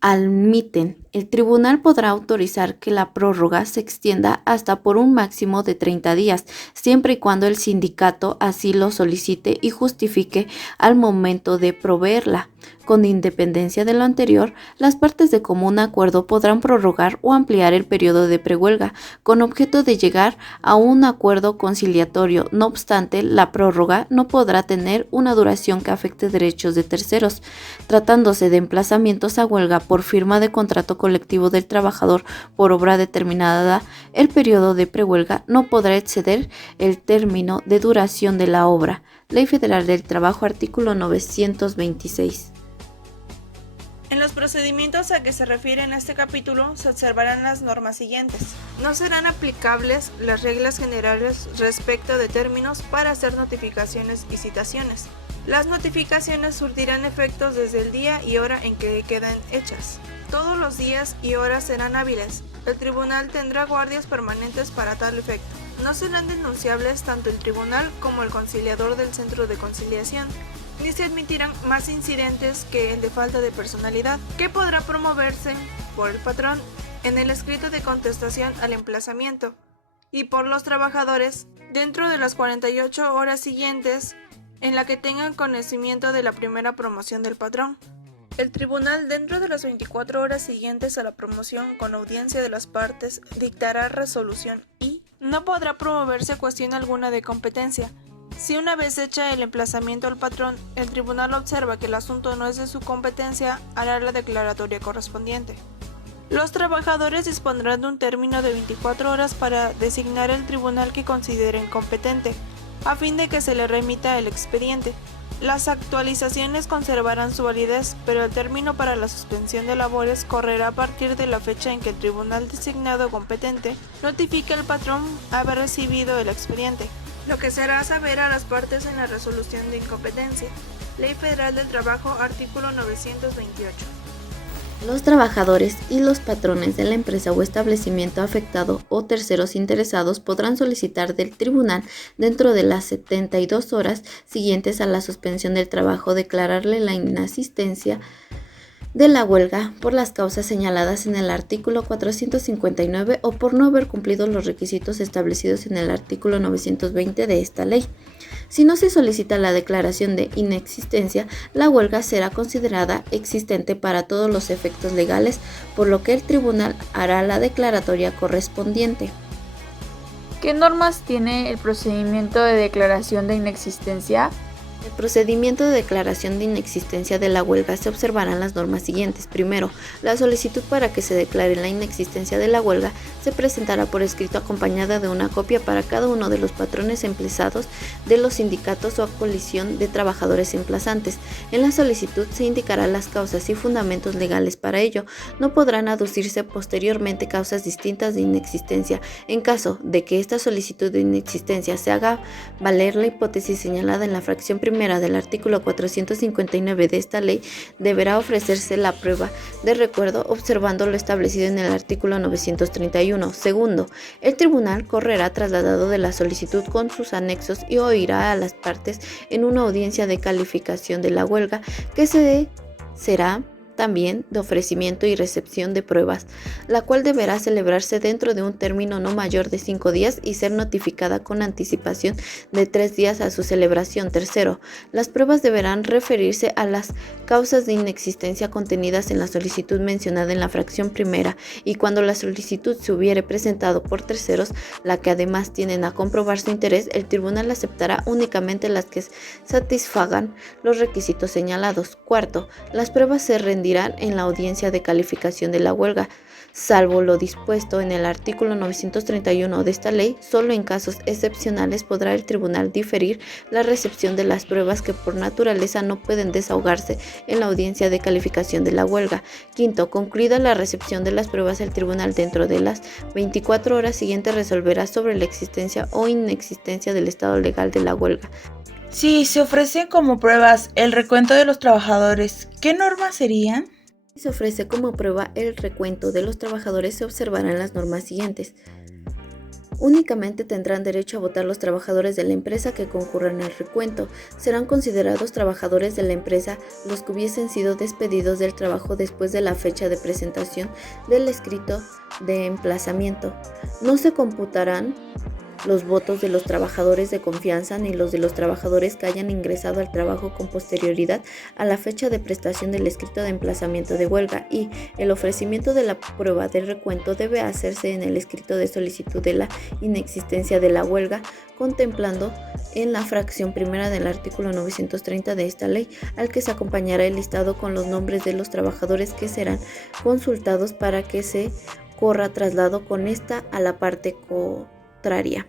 admiten. El tribunal podrá autorizar que la prórroga se extienda hasta por un máximo de 30 días, siempre y cuando el sindicato así lo solicite y justifique al momento de proveerla. Con independencia de lo anterior, las partes de común acuerdo podrán prorrogar o ampliar el periodo de prehuelga, con objeto de llegar a un acuerdo conciliatorio. No obstante, la prórroga no podrá tener una duración que afecte derechos de terceros. Tratándose de emplazamientos a huelga por firma de contrato colectivo del trabajador por obra determinada, el periodo de prehuelga no podrá exceder el término de duración de la obra. Ley Federal del Trabajo, artículo 926. En los procedimientos a que se refiere en este capítulo se observarán las normas siguientes. No serán aplicables las reglas generales respecto de términos para hacer notificaciones y citaciones. Las notificaciones surtirán efectos desde el día y hora en que queden hechas. Todos los días y horas serán hábiles. El tribunal tendrá guardias permanentes para tal efecto. No serán denunciables tanto el tribunal como el conciliador del centro de conciliación, ni se admitirán más incidentes que el de falta de personalidad, que podrá promoverse por el patrón en el escrito de contestación al emplazamiento y por los trabajadores dentro de las 48 horas siguientes en la que tengan conocimiento de la primera promoción del patrón. El tribunal, dentro de las 24 horas siguientes a la promoción con audiencia de las partes, dictará resolución y no podrá promoverse cuestión alguna de competencia. Si una vez hecha el emplazamiento al patrón, el tribunal observa que el asunto no es de su competencia, hará la declaratoria correspondiente. Los trabajadores dispondrán de un término de 24 horas para designar el tribunal que consideren competente, a fin de que se le remita el expediente. Las actualizaciones conservarán su validez, pero el término para la suspensión de labores correrá a partir de la fecha en que el tribunal designado competente notifique al patrón haber recibido el expediente, lo que se hará saber a las partes en la resolución de incompetencia. Ley Federal del Trabajo, artículo 928. Los trabajadores y los patrones de la empresa o establecimiento afectado o terceros interesados podrán solicitar del tribunal, dentro de las 72 horas siguientes a la suspensión del trabajo, declararle la inasistencia de la huelga por las causas señaladas en el artículo 459 o por no haber cumplido los requisitos establecidos en el artículo 920 de esta ley. Si no se solicita la declaración de inexistencia, la huelga será considerada existente para todos los efectos legales, por lo que el tribunal hará la declaratoria correspondiente. ¿Qué normas tiene el procedimiento de declaración de inexistencia? En el procedimiento de declaración de inexistencia de la huelga se observarán las normas siguientes. Primero, la solicitud para que se declare la inexistencia de la huelga se presentará por escrito acompañada de una copia para cada uno de los patrones emplazados de los sindicatos o coalición de trabajadores emplazantes. En la solicitud se indicarán las causas y fundamentos legales para ello. No podrán aducirse posteriormente causas distintas de inexistencia. En caso de que esta solicitud de inexistencia se haga valer la hipótesis señalada en la fracción primera del artículo 459 de esta ley, deberá ofrecerse la prueba de recuerdo observando lo establecido en el artículo 931. Segundo, el tribunal correrá trasladado de la solicitud con sus anexos y oirá a las partes en una audiencia de calificación de la huelga que será también de ofrecimiento y recepción de pruebas, la cual deberá celebrarse dentro de un término no mayor de 5 días y ser notificada con anticipación de 3 días a su celebración. Tercero, las pruebas deberán referirse a las causas de inexistencia contenidas en la solicitud mencionada en la fracción primera, y cuando la solicitud se hubiere presentado por terceros, la que además tienen a comprobar su interés, el tribunal aceptará únicamente las que satisfagan los requisitos señalados. Cuarto, las pruebas se rendirán en la audiencia de calificación de la huelga, salvo lo dispuesto en el artículo 931 de esta ley. Solo en casos excepcionales podrá el tribunal diferir la recepción de las pruebas que por naturaleza no pueden desahogarse en la audiencia de calificación de la huelga. Quinto, concluida la recepción de las pruebas, el tribunal dentro de las 24 horas siguientes resolverá sobre la existencia o inexistencia del estado legal de la huelga. Si se ofrecen como pruebas el recuento de los trabajadores, ¿qué normas serían? Si se ofrece como prueba el recuento de los trabajadores, se observarán las normas siguientes. Únicamente tendrán derecho a votar los trabajadores de la empresa que concurran al recuento. Serán considerados trabajadores de la empresa los que hubiesen sido despedidos del trabajo después de la fecha de presentación del escrito de emplazamiento. No se computarán los votos de los trabajadores de confianza ni los de los trabajadores que hayan ingresado al trabajo con posterioridad a la fecha de prestación del escrito de emplazamiento de huelga, y el ofrecimiento de la prueba de recuento debe hacerse en el escrito de solicitud de la inexistencia de la huelga, contemplando en la fracción primera del artículo 930 de esta ley, al que se acompañará el listado con los nombres de los trabajadores que serán consultados para que se corra traslado con esta a la parte contraria.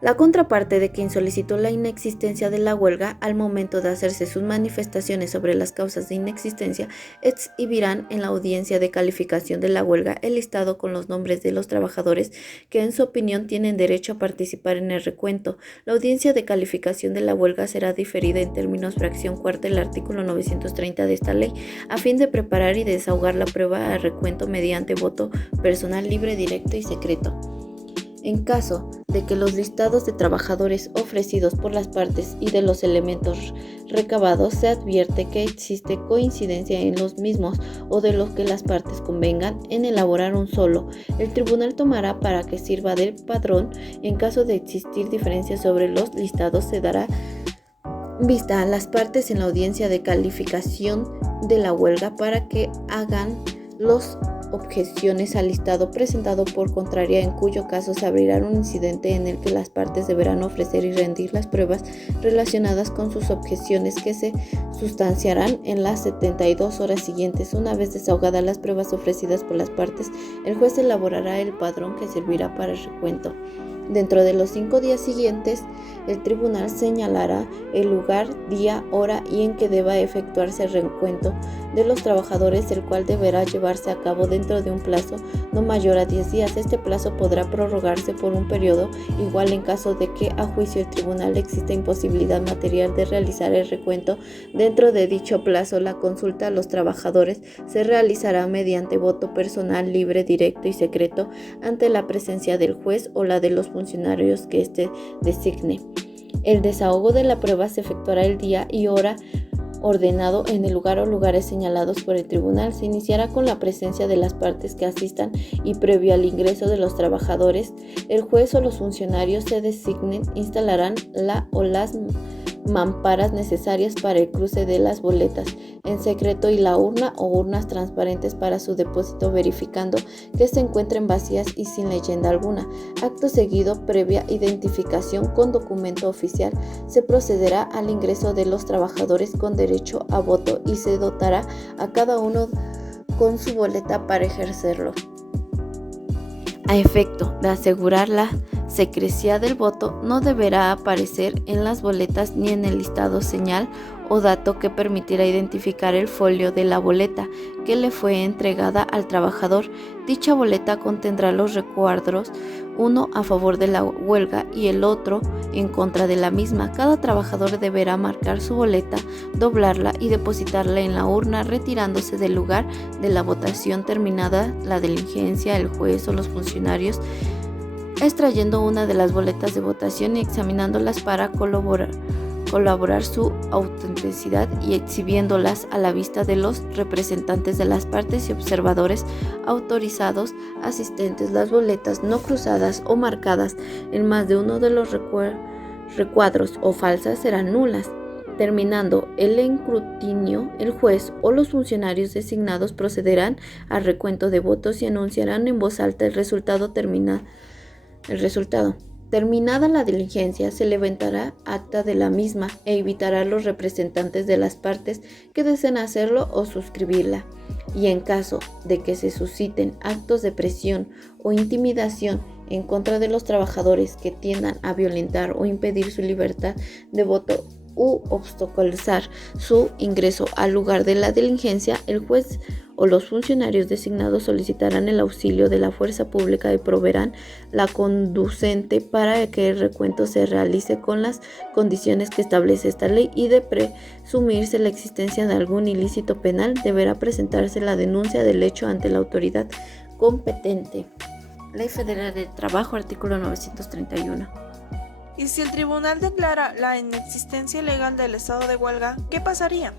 La contraparte de quien solicitó la inexistencia de la huelga, al momento de hacerse sus manifestaciones sobre las causas de inexistencia, exhibirán en la audiencia de calificación de la huelga el listado con los nombres de los trabajadores que en su opinión tienen derecho a participar en el recuento. La audiencia de calificación de la huelga será diferida en términos fracción cuarta del artículo 930 de esta ley, a fin de preparar y desahogar la prueba de recuento mediante voto personal libre, directo y secreto. En caso de que los listados de trabajadores ofrecidos por las partes y de los elementos recabados se advierte que existe coincidencia en los mismos o de los que las partes convengan en elaborar un solo, el tribunal tomará para que sirva de padrón. En caso de existir diferencias sobre los listados, se dará vista a las partes en la audiencia de calificación de la huelga para que hagan los objeciones al listado presentado por contraria, en cuyo caso se abrirá un incidente en el que las partes deberán ofrecer y rendir las pruebas relacionadas con sus objeciones, que se sustanciarán en las 72 horas siguientes. Una vez desahogadas las pruebas ofrecidas por las partes, el juez elaborará el padrón que servirá para el recuento. Dentro de los 5 días siguientes, el tribunal señalará el lugar, día, hora y en que deba efectuarse el recuento de los trabajadores, el cual deberá llevarse a cabo dentro de un plazo no mayor a 10 días. Este plazo podrá prorrogarse por un periodo igual en caso de que, a juicio del tribunal, exista imposibilidad material de realizar el recuento dentro de dicho plazo. La consulta a los trabajadores se realizará mediante voto personal libre, directo y secreto ante la presencia del juez o la de los funcionarios que éste designe. El desahogo de la prueba se efectuará el día y hora ordenado en el lugar o lugares señalados por el tribunal. Se iniciará con la presencia de las partes que asistan y, previo al ingreso de los trabajadores, el juez o los funcionarios se designen instalarán la o las mamparas necesarias para el cruce de las boletas en secreto y la urna o urnas transparentes para su depósito, verificando que se encuentren vacías y sin leyenda alguna. Acto seguido, previa identificación con documento oficial, se procederá al ingreso de los trabajadores con derecho a voto y se dotará a cada uno con su boleta para ejercerlo. A efecto de asegurar la secrecía del voto, no deberá aparecer en las boletas ni en el listado señal o dato que permitirá identificar el folio de la boleta que le fue entregada al trabajador. Dicha boleta contendrá los recuadros, uno a favor de la huelga y el otro en contra de la misma. Cada trabajador deberá marcar su boleta, doblarla y depositarla en la urna, retirándose del lugar de la votación terminada la diligencia, el juez o los funcionarios, extrayendo una de las boletas de votación y examinándolas para corroborar su autenticidad y exhibiéndolas a la vista de los representantes de las partes y observadores autorizados asistentes. Las boletas no cruzadas o marcadas en más de uno de los recuadros o falsas serán nulas. Terminando el escrutinio, el juez o los funcionarios designados procederán al recuento de votos y anunciarán en voz alta el resultado. Terminada la diligencia, se levantará acta de la misma e invitará a los representantes de las partes que deseen hacerlo o suscribirla. Y en caso de que se susciten actos de presión o intimidación en contra de los trabajadores que tiendan a violentar o impedir su libertad de voto u obstaculizar su ingreso al lugar de la diligencia, el juez o los funcionarios designados solicitarán el auxilio de la fuerza pública y proveerán la conducente para que el recuento se realice con las condiciones que establece esta ley, y de presumirse la existencia de algún ilícito penal, deberá presentarse la denuncia del hecho ante la autoridad competente. Ley Federal del Trabajo, artículo 931. Y si el tribunal declara la inexistencia legal del estado de huelga, ¿qué pasaría?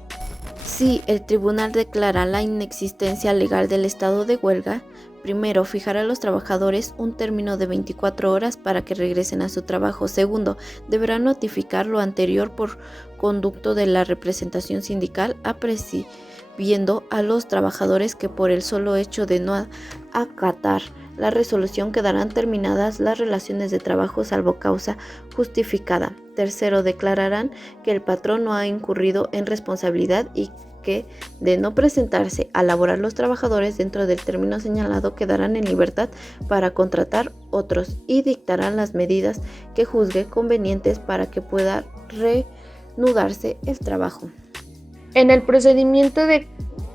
Si el tribunal declara la inexistencia legal del estado de huelga, primero, fijará a los trabajadores un término de 24 horas para que regresen a su trabajo. Segundo, deberá notificar lo anterior por conducto de la representación sindical, apercibiendo a los trabajadores que por el solo hecho de no acatar la resolución quedarán terminadas las relaciones de trabajo salvo causa justificada. Tercero, declararán que el patrón no ha incurrido en responsabilidad y que, de no presentarse a laborar los trabajadores dentro del término señalado, quedarán en libertad para contratar otros y dictarán las medidas que juzgue convenientes para que pueda reanudarse el trabajo. En el procedimiento de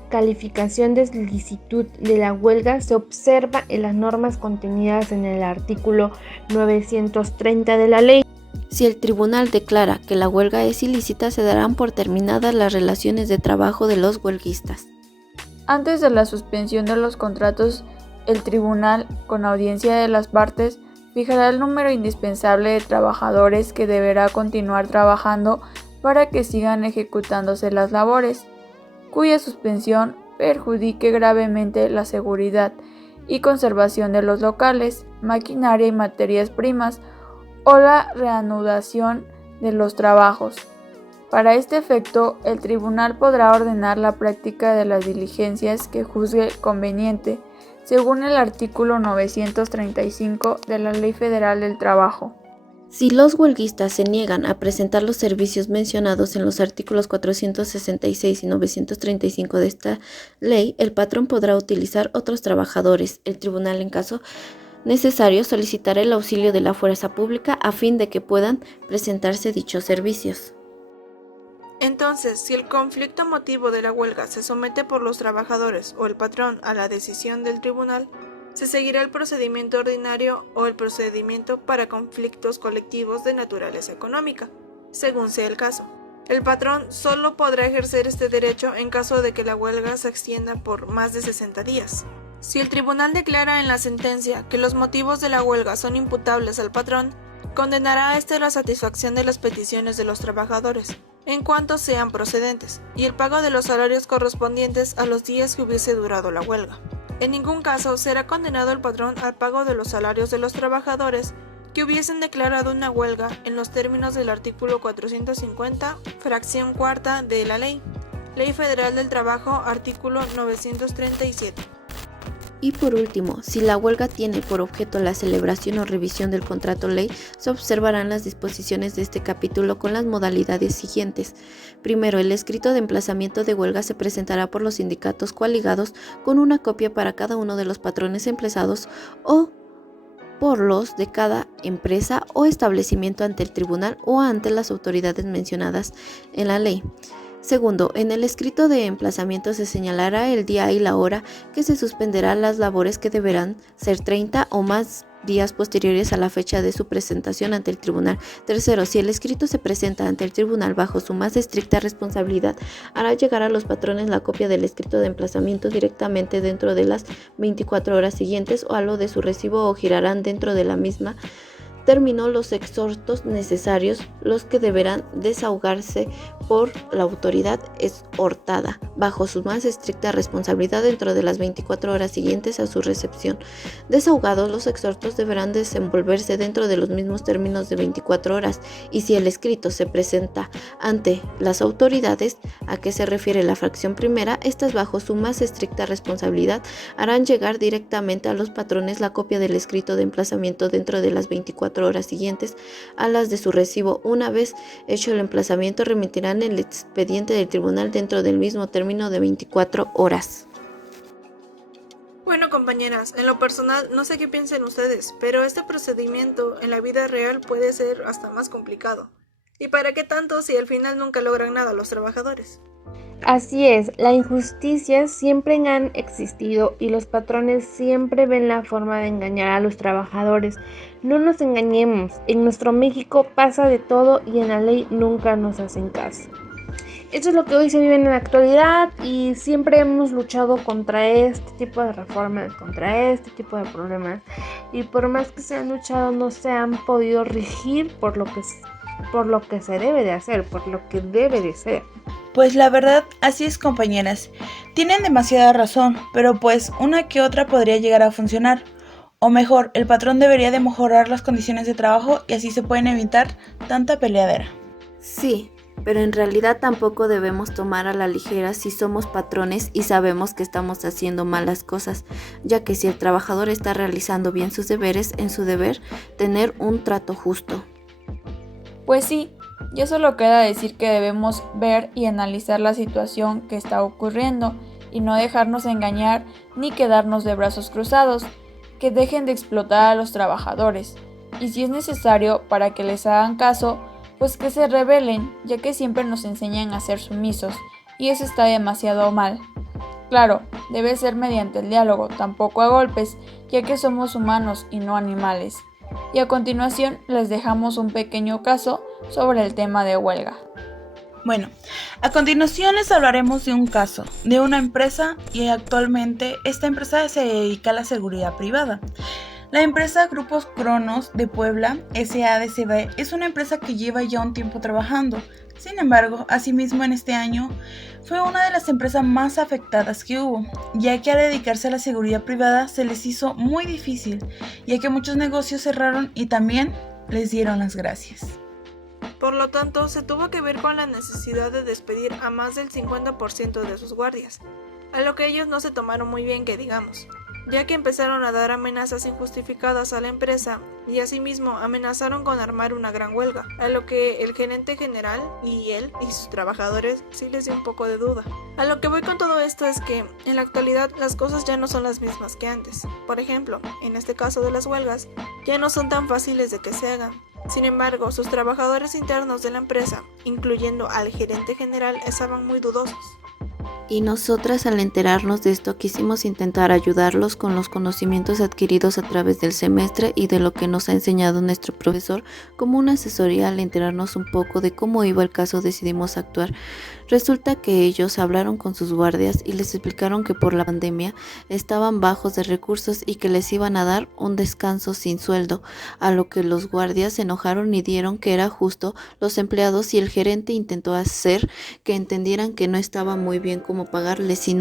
calificación de licitud de la huelga se observa en las normas contenidas en el artículo 930 de la ley. Si el tribunal declara que la huelga es ilícita, se darán por terminadas las relaciones de trabajo de los huelguistas. Antes de la suspensión de los contratos, el tribunal, con audiencia de las partes, fijará el número indispensable de trabajadores que deberá continuar trabajando para que sigan ejecutándose las labores, cuya suspensión perjudique gravemente la seguridad y conservación de los locales, maquinaria y materias primas, o la reanudación de los trabajos. Para este efecto, el tribunal podrá ordenar la práctica de las diligencias que juzgue conveniente, según el artículo 935 de la Ley Federal del Trabajo. Si los huelguistas se niegan a presentar los servicios mencionados en los artículos 466 y 935 de esta ley, el patrón podrá utilizar otros trabajadores. El tribunal, en caso necesario, solicitará el auxilio de la fuerza pública a fin de que puedan presentarse dichos servicios. Entonces, si el conflicto motivo de la huelga se somete por los trabajadores o el patrón a la decisión del tribunal, se seguirá el procedimiento ordinario o el procedimiento para conflictos colectivos de naturaleza económica, según sea el caso. El patrón solo podrá ejercer este derecho en caso de que la huelga se extienda por más de 60 días. Si el tribunal declara en la sentencia que los motivos de la huelga son imputables al patrón, condenará a este la satisfacción de las peticiones de los trabajadores, en cuanto sean procedentes, y el pago de los salarios correspondientes a los días que hubiese durado la huelga. En ningún caso será condenado el patrón al pago de los salarios de los trabajadores que hubiesen declarado una huelga en los términos del artículo 450, fracción cuarta de la Ley Federal del Trabajo, artículo 937. Y por último, si la huelga tiene por objeto la celebración o revisión del contrato ley, se observarán las disposiciones de este capítulo con las modalidades siguientes. Primero, el escrito de emplazamiento de huelga se presentará por los sindicatos coaligados con una copia para cada uno de los patrones emplazados o por los de cada empresa o establecimiento ante el tribunal o ante las autoridades mencionadas en la ley. Segundo, en el escrito de emplazamiento se señalará el día y la hora que se suspenderán las labores, que deberán ser 30 o más días posteriores a la fecha de su presentación ante el tribunal. Tercero, si el escrito se presenta ante el tribunal bajo su más estricta responsabilidad, hará llegar a los patrones la copia del escrito de emplazamiento directamente dentro de las 24 horas siguientes o a lo de su recibo, o girarán dentro de la misma término los exhortos necesarios, los que deberán desahogarse por la autoridad exhortada, bajo su más estricta responsabilidad dentro de las 24 horas siguientes a su recepción. Desahogados, los exhortos deberán desenvolverse dentro de los mismos términos de 24 horas, y si el escrito se presenta ante las autoridades a que se refiere la fracción primera, estas, bajo su más estricta responsabilidad, harán llegar directamente a los patrones la copia del escrito de emplazamiento dentro de las 24 horas siguientes a las de su recibo. Una vez hecho el emplazamiento, remitirán el expediente del tribunal dentro del mismo término de 24 horas. Bueno, compañeras, en lo personal no sé qué piensen ustedes, pero este procedimiento en la vida real puede ser hasta más complicado. ¿Y para qué tanto si al final nunca logran nada los trabajadores? Así es, la injusticia siempre han existido y los patrones siempre ven la forma de engañar a los trabajadores. No nos engañemos, en nuestro México pasa de todo y en la ley nunca nos hacen caso. Eso es lo que hoy se vive en la actualidad y siempre hemos luchado contra este tipo de reformas, contra este tipo de problemas. Y por más que se han luchado, no se han podido regir por lo que se debe de hacer, por lo que debe de ser. Pues la verdad, así es, compañeras. Tienen demasiada razón, pero pues una que otra podría llegar a funcionar. O mejor, el patrón debería de mejorar las condiciones de trabajo y así se pueden evitar tanta peleadera. Sí, pero en realidad tampoco debemos tomar a la ligera si somos patrones y sabemos que estamos haciendo malas cosas, ya que si el trabajador está realizando bien sus deberes, en su deber tener un trato justo. Pues sí, ya solo queda decir que debemos ver y analizar la situación que está ocurriendo y no dejarnos engañar ni quedarnos de brazos cruzados, que dejen de explotar a los trabajadores y si es necesario para que les hagan caso, pues que se rebelen, ya que siempre nos enseñan a ser sumisos y eso está demasiado mal. Claro, debe ser mediante el diálogo, tampoco a golpes, ya que somos humanos y no animales. Y a continuación les dejamos un pequeño caso sobre el tema de huelga. Bueno, a continuación les hablaremos de un caso, de una empresa y actualmente esta empresa se dedica a la seguridad privada. La empresa Grupos Cronos de Puebla, SADCB, es una empresa que lleva ya un tiempo trabajando. Sin embargo, asimismo en este año fue una de las empresas más afectadas que hubo, ya que al dedicarse a la seguridad privada se les hizo muy difícil, ya que muchos negocios cerraron y también les dieron las gracias. Por lo tanto, se tuvo que ver con la necesidad de despedir a más del 50% de sus guardias, a lo que ellos no se tomaron muy bien que digamos, ya que empezaron a dar amenazas injustificadas a la empresa y asimismo amenazaron con armar una gran huelga, a lo que el gerente general y él y sus trabajadores sí les dio un poco de duda. A lo que voy con todo esto es que en la actualidad las cosas ya no son las mismas que antes. Por ejemplo, en este caso de las huelgas, ya no son tan fáciles de que se hagan. Sin embargo, sus trabajadores internos de la empresa, incluyendo al gerente general, estaban muy dudosos. Y nosotras al enterarnos de esto quisimos intentar ayudarlos con los conocimientos adquiridos a través del semestre y de lo que nos ha enseñado nuestro profesor. Como una asesoría al enterarnos un poco de cómo iba el caso decidimos actuar. Resulta que ellos hablaron con sus guardias y les explicaron que por la pandemia estaban bajos de recursos y que les iban a dar un descanso sin sueldo, a lo que los guardias se enojaron y dieron que era justo los empleados y el gerente intentó hacer que entendieran que no estaba muy bien cómo pagarles si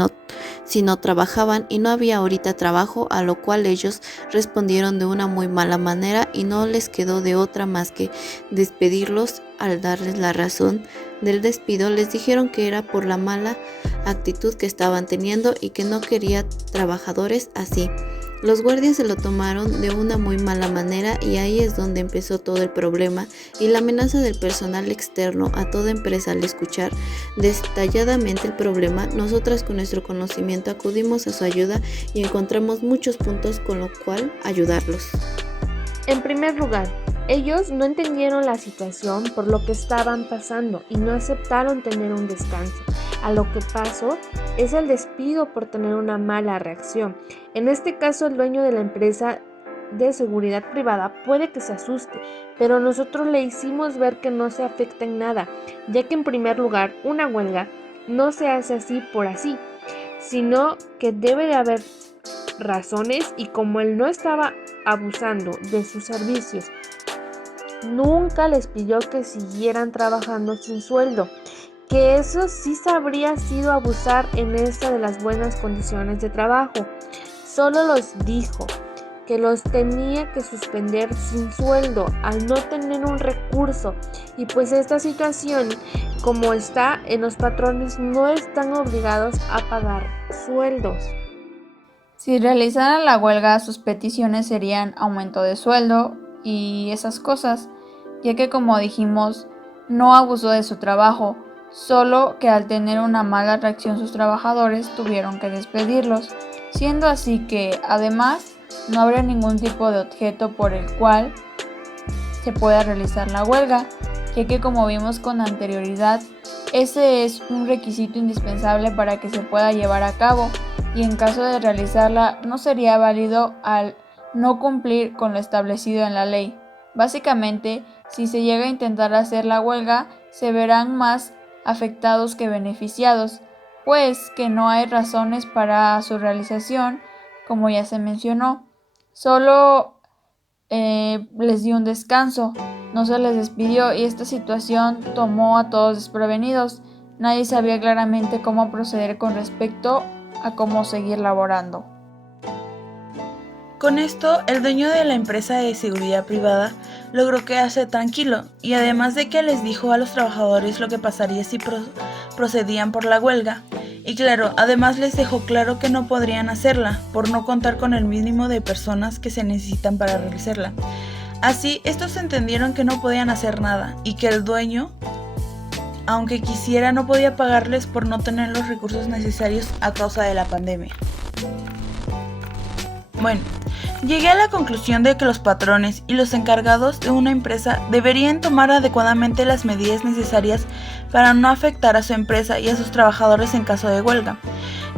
no trabajaban y no había ahorita trabajo, a lo cual ellos respondieron de una muy mala manera y no les quedó de otra más que despedirlos. Al darles la razón del despido, les dijeron que era por la mala actitud que estaban teniendo y que no quería trabajadores así. Los guardias se lo tomaron de una muy mala manera y ahí es donde empezó todo el problema y la amenaza del personal externo a toda empresa. Al escuchar detalladamente el problema, nosotras con nuestro conocimiento acudimos a su ayuda y encontramos muchos puntos con lo cual ayudarlos. En primer lugar, ellos no entendieron la situación por lo que estaban pasando y no aceptaron tener un descanso. A lo que pasó es el despido por tener una mala reacción. En este caso, el dueño de la empresa de seguridad privada puede que se asuste, pero nosotros le hicimos ver que no se afecta en nada, ya que en primer lugar, una huelga no se hace así por así, sino que debe de haber razones y como él no estaba abusando de sus servicios, nunca les pidió que siguieran trabajando sin sueldo, que eso sí habría sido abusar en esta de las buenas condiciones de trabajo. Solo los dijo que los tenía que suspender sin sueldo al no tener un recurso y pues esta situación como está en los patrones no están obligados a pagar sueldos. Si realizaran la huelga, sus peticiones serían aumento de sueldo y esas cosas, ya que como dijimos, no abusó de su trabajo, solo que al tener una mala reacción sus trabajadores tuvieron que despedirlos, siendo así que, además, no habría ningún tipo de objeto por el cual se pueda realizar la huelga, ya que como vimos con anterioridad, ese es un requisito indispensable para que se pueda llevar a cabo y en caso de realizarla no sería válido al no cumplir con lo establecido en la ley. Básicamente, si se llega a intentar hacer la huelga, se verán más afectados que beneficiados, pues que no hay razones para su realización, como ya se mencionó. Solo les dio un descanso, no se les despidió y esta situación tomó a todos desprevenidos. Nadie sabía claramente cómo proceder con respecto a cómo seguir laborando. Con esto, el dueño de la empresa de seguridad privada logró quedarse tranquilo y además de que les dijo a los trabajadores lo que pasaría si procedían por la huelga. Y claro, además les dejó claro que no podrían hacerla por no contar con el mínimo de personas que se necesitan para realizarla. Así, estos entendieron que no podían hacer nada y que el dueño, aunque quisiera, no podía pagarles por no tener los recursos necesarios a causa de la pandemia. Bueno, llegué a la conclusión de que los patrones y los encargados de una empresa deberían tomar adecuadamente las medidas necesarias para no afectar a su empresa y a sus trabajadores en caso de huelga.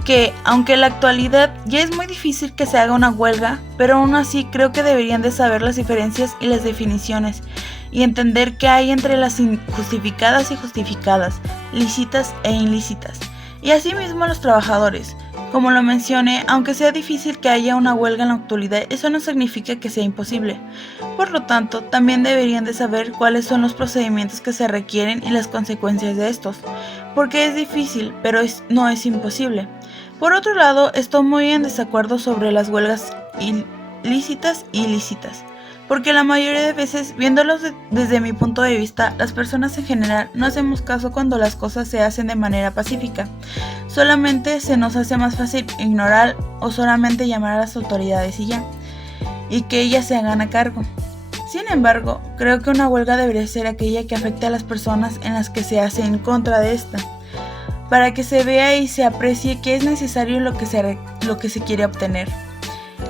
Que, aunque en la actualidad ya es muy difícil que se haga una huelga, pero aún así creo que deberían de saber las diferencias y las definiciones y entender qué hay entre las injustificadas y justificadas, lícitas e ilícitas. Y asimismo los trabajadores. Como lo mencioné, aunque sea difícil que haya una huelga en la actualidad, eso no significa que sea imposible. Por lo tanto, también deberían de saber cuáles son los procedimientos que se requieren y las consecuencias de estos, porque es difícil, pero no es imposible. Por otro lado, estoy muy en desacuerdo sobre las huelgas lícitas y ilícitas, porque la mayoría de veces, viéndolos desde mi punto de vista, las personas en general no hacemos caso cuando las cosas se hacen de manera pacífica. Solamente se nos hace más fácil ignorar o solamente llamar a las autoridades y ya, y que ellas se hagan a cargo. Sin embargo, creo que una huelga debería ser aquella que afecte a las personas en las que se hace en contra de esta, para que se vea y se aprecie que es necesario lo que se quiere obtener.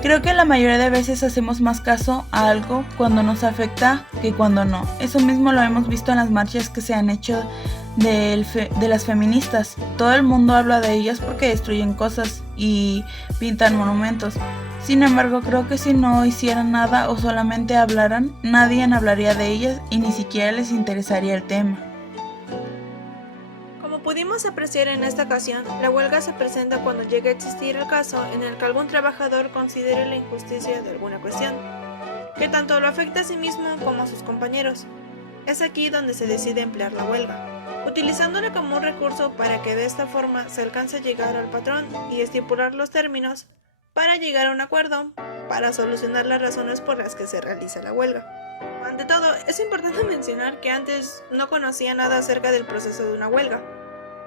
Creo que la mayoría de veces hacemos más caso a algo cuando nos afecta que cuando no. Eso mismo lo hemos visto en las marchas que se han hecho de las feministas. Todo el mundo habla de ellas porque destruyen cosas y pintan monumentos. Sin embargo, creo que si no hicieran nada o solamente hablaran, nadie hablaría de ellas y ni siquiera les interesaría el tema. Como pudimos apreciar en esta ocasión, la huelga se presenta cuando llega a existir el caso en el que algún trabajador considere la injusticia de alguna cuestión, que tanto lo afecta a sí mismo como a sus compañeros. Es aquí donde se decide emplear la huelga, utilizándola como un recurso para que de esta forma se alcance a llegar al patrón y estipular los términos para llegar a un acuerdo para solucionar las razones por las que se realiza la huelga. Ante todo, es importante mencionar que antes no conocía nada acerca del proceso de una huelga.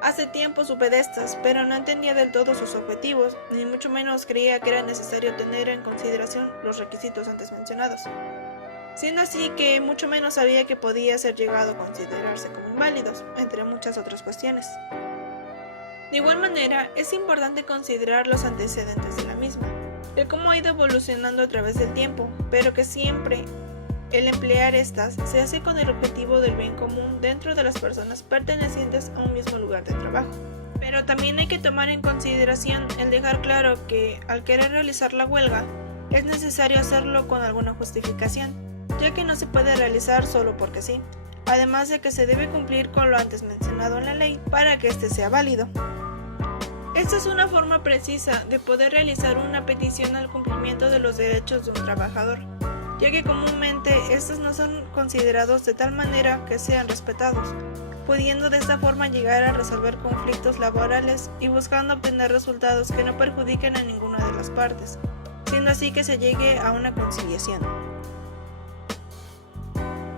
Hace tiempo supe de estas, pero no entendía del todo sus objetivos, ni mucho menos creía que era necesario tener en consideración los requisitos antes mencionados. Siendo así que mucho menos sabía que podía ser llegado a considerarse como inválidos, entre muchas otras cuestiones. De igual manera, es importante considerar los antecedentes de la misma, el cómo ha ido evolucionando a través del tiempo, pero que siempre el emplear estas se hace con el objetivo del bien común dentro de las personas pertenecientes a un mismo lugar de trabajo. Pero también hay que tomar en consideración el dejar claro que al querer realizar la huelga, es necesario hacerlo con alguna justificación, ya que no se puede realizar solo porque sí, además de que se debe cumplir con lo antes mencionado en la ley para que éste sea válido. Esta es una forma precisa de poder realizar una petición al cumplimiento de los derechos de un trabajador, ya que comúnmente estos no son considerados de tal manera que sean respetados, pudiendo de esta forma llegar a resolver conflictos laborales y buscando obtener resultados que no perjudiquen a ninguna de las partes, siendo así que se llegue a una conciliación.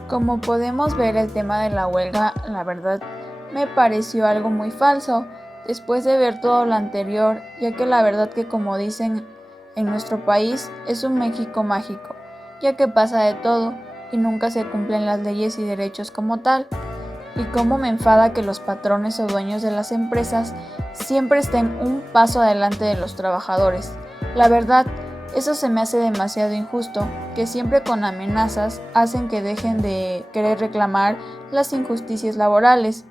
Como podemos ver, el tema de la huelga, la verdad, me pareció algo muy falso después de ver todo lo anterior, ya que la verdad que, como dicen en nuestro país, es un México mágico, ya que pasa de todo y nunca se cumplen las leyes y derechos como tal. Y cómo me enfada que los patrones o dueños de las empresas siempre estén un paso adelante de los trabajadores. La verdad, eso se me hace demasiado injusto, que siempre con amenazas hacen que dejen de querer reclamar las injusticias laborales.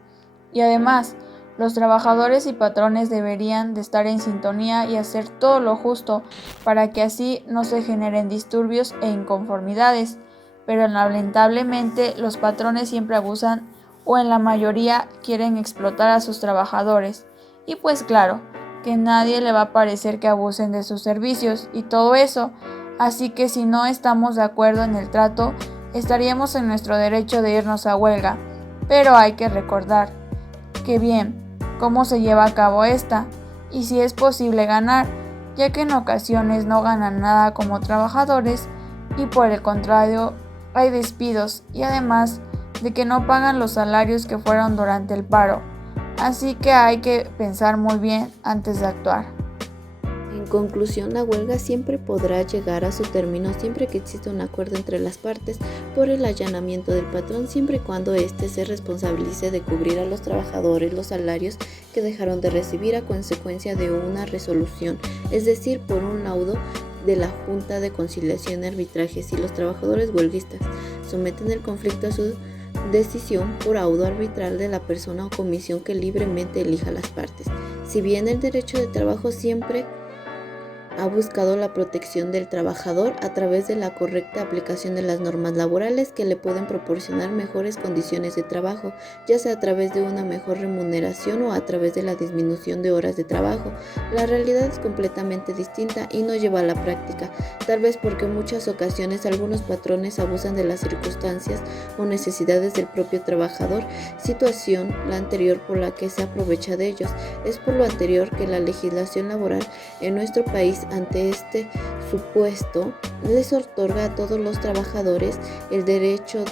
Y además, los trabajadores y patrones deberían de estar en sintonía y hacer todo lo justo para que así no se generen disturbios e inconformidades, pero lamentablemente los patrones siempre abusan o en la mayoría quieren explotar a sus trabajadores. Y pues claro, que nadie le va a parecer que abusen de sus servicios y todo eso, así que si no estamos de acuerdo en el trato, estaríamos en nuestro derecho de irnos a huelga, pero hay que recordar que bien, cómo se lleva a cabo esta, y si es posible ganar, ya que en ocasiones no ganan nada como trabajadores y por el contrario hay despidos y además de que no pagan los salarios que fueron durante el paro. Así que hay que pensar muy bien antes de actuar. En conclusión, la huelga siempre podrá llegar a su término siempre que exista un acuerdo entre las partes por el allanamiento del patrón, siempre y cuando éste se responsabilice de cubrir a los trabajadores los salarios que dejaron de recibir a consecuencia de una resolución, es decir, por un laudo de la Junta de Conciliación y Arbitraje. Si los trabajadores huelguistas someten el conflicto a su decisión por auto arbitral de la persona o comisión que libremente elija las partes. Si bien el derecho de trabajo siempre ha buscado la protección del trabajador a través de la correcta aplicación de las normas laborales que le pueden proporcionar mejores condiciones de trabajo, ya sea a través de una mejor remuneración o a través de la disminución de horas de trabajo. La realidad es completamente distinta y no lleva a la práctica, tal vez porque en muchas ocasiones algunos patrones abusan de las circunstancias o necesidades del propio trabajador, situación la anterior por la que se aprovecha de ellos. Es por lo anterior que la legislación laboral en nuestro país ante este supuesto les otorga a todos los trabajadores el derecho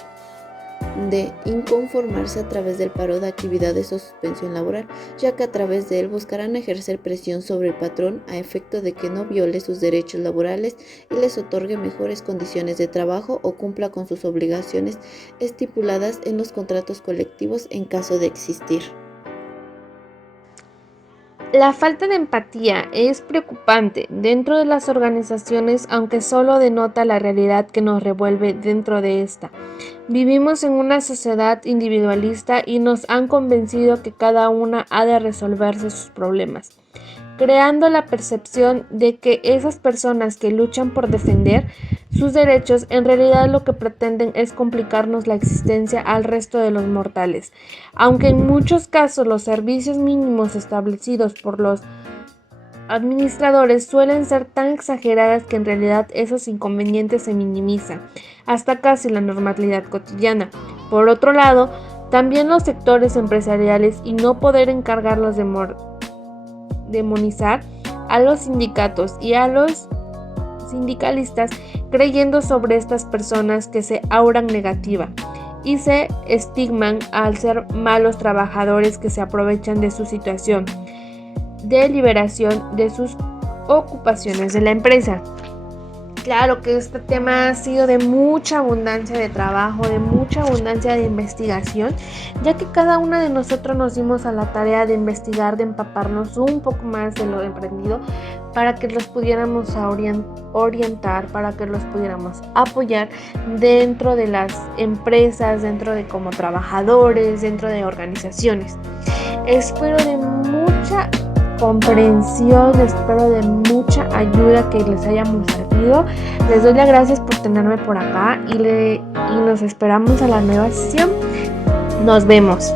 de inconformarse a través del paro de actividades o suspensión laboral, ya que a través de él buscarán ejercer presión sobre el patrón a efecto de que no viole sus derechos laborales y les otorgue mejores condiciones de trabajo o cumpla con sus obligaciones estipuladas en los contratos colectivos en caso de existir. La falta de empatía es preocupante dentro de las organizaciones, aunque solo denota la realidad que nos revuelve dentro de esta. Vivimos en una sociedad individualista y nos han convencido que cada una ha de resolverse sus problemas, creando la percepción de que esas personas que luchan por defender sus derechos en realidad lo que pretenden es complicarnos la existencia al resto de los mortales, aunque en muchos casos los servicios mínimos establecidos por los administradores suelen ser tan exageradas que en realidad esos inconvenientes se minimizan hasta casi la normalidad cotidiana. Por otro lado, también los sectores empresariales y no poder encargarlos de demonizar a los sindicatos y a los sindicalistas creyendo sobre estas personas que se auran negativa y se estigman al ser malos trabajadores que se aprovechan de su situación de liberación de sus ocupaciones de la empresa. Claro que este tema ha sido de mucha abundancia de trabajo, de mucha abundancia de investigación, ya que cada una de nosotros nos dimos a la tarea de investigar, de empaparnos un poco más de lo emprendido para que los pudiéramos orientar, para que los pudiéramos apoyar dentro de las empresas, dentro de como trabajadores, dentro de organizaciones. Espero de mucha comprensión, espero de mucha ayuda que les hayamos servido. Les doy las gracias por tenerme por acá y nos esperamos a la nueva sesión. Nos vemos.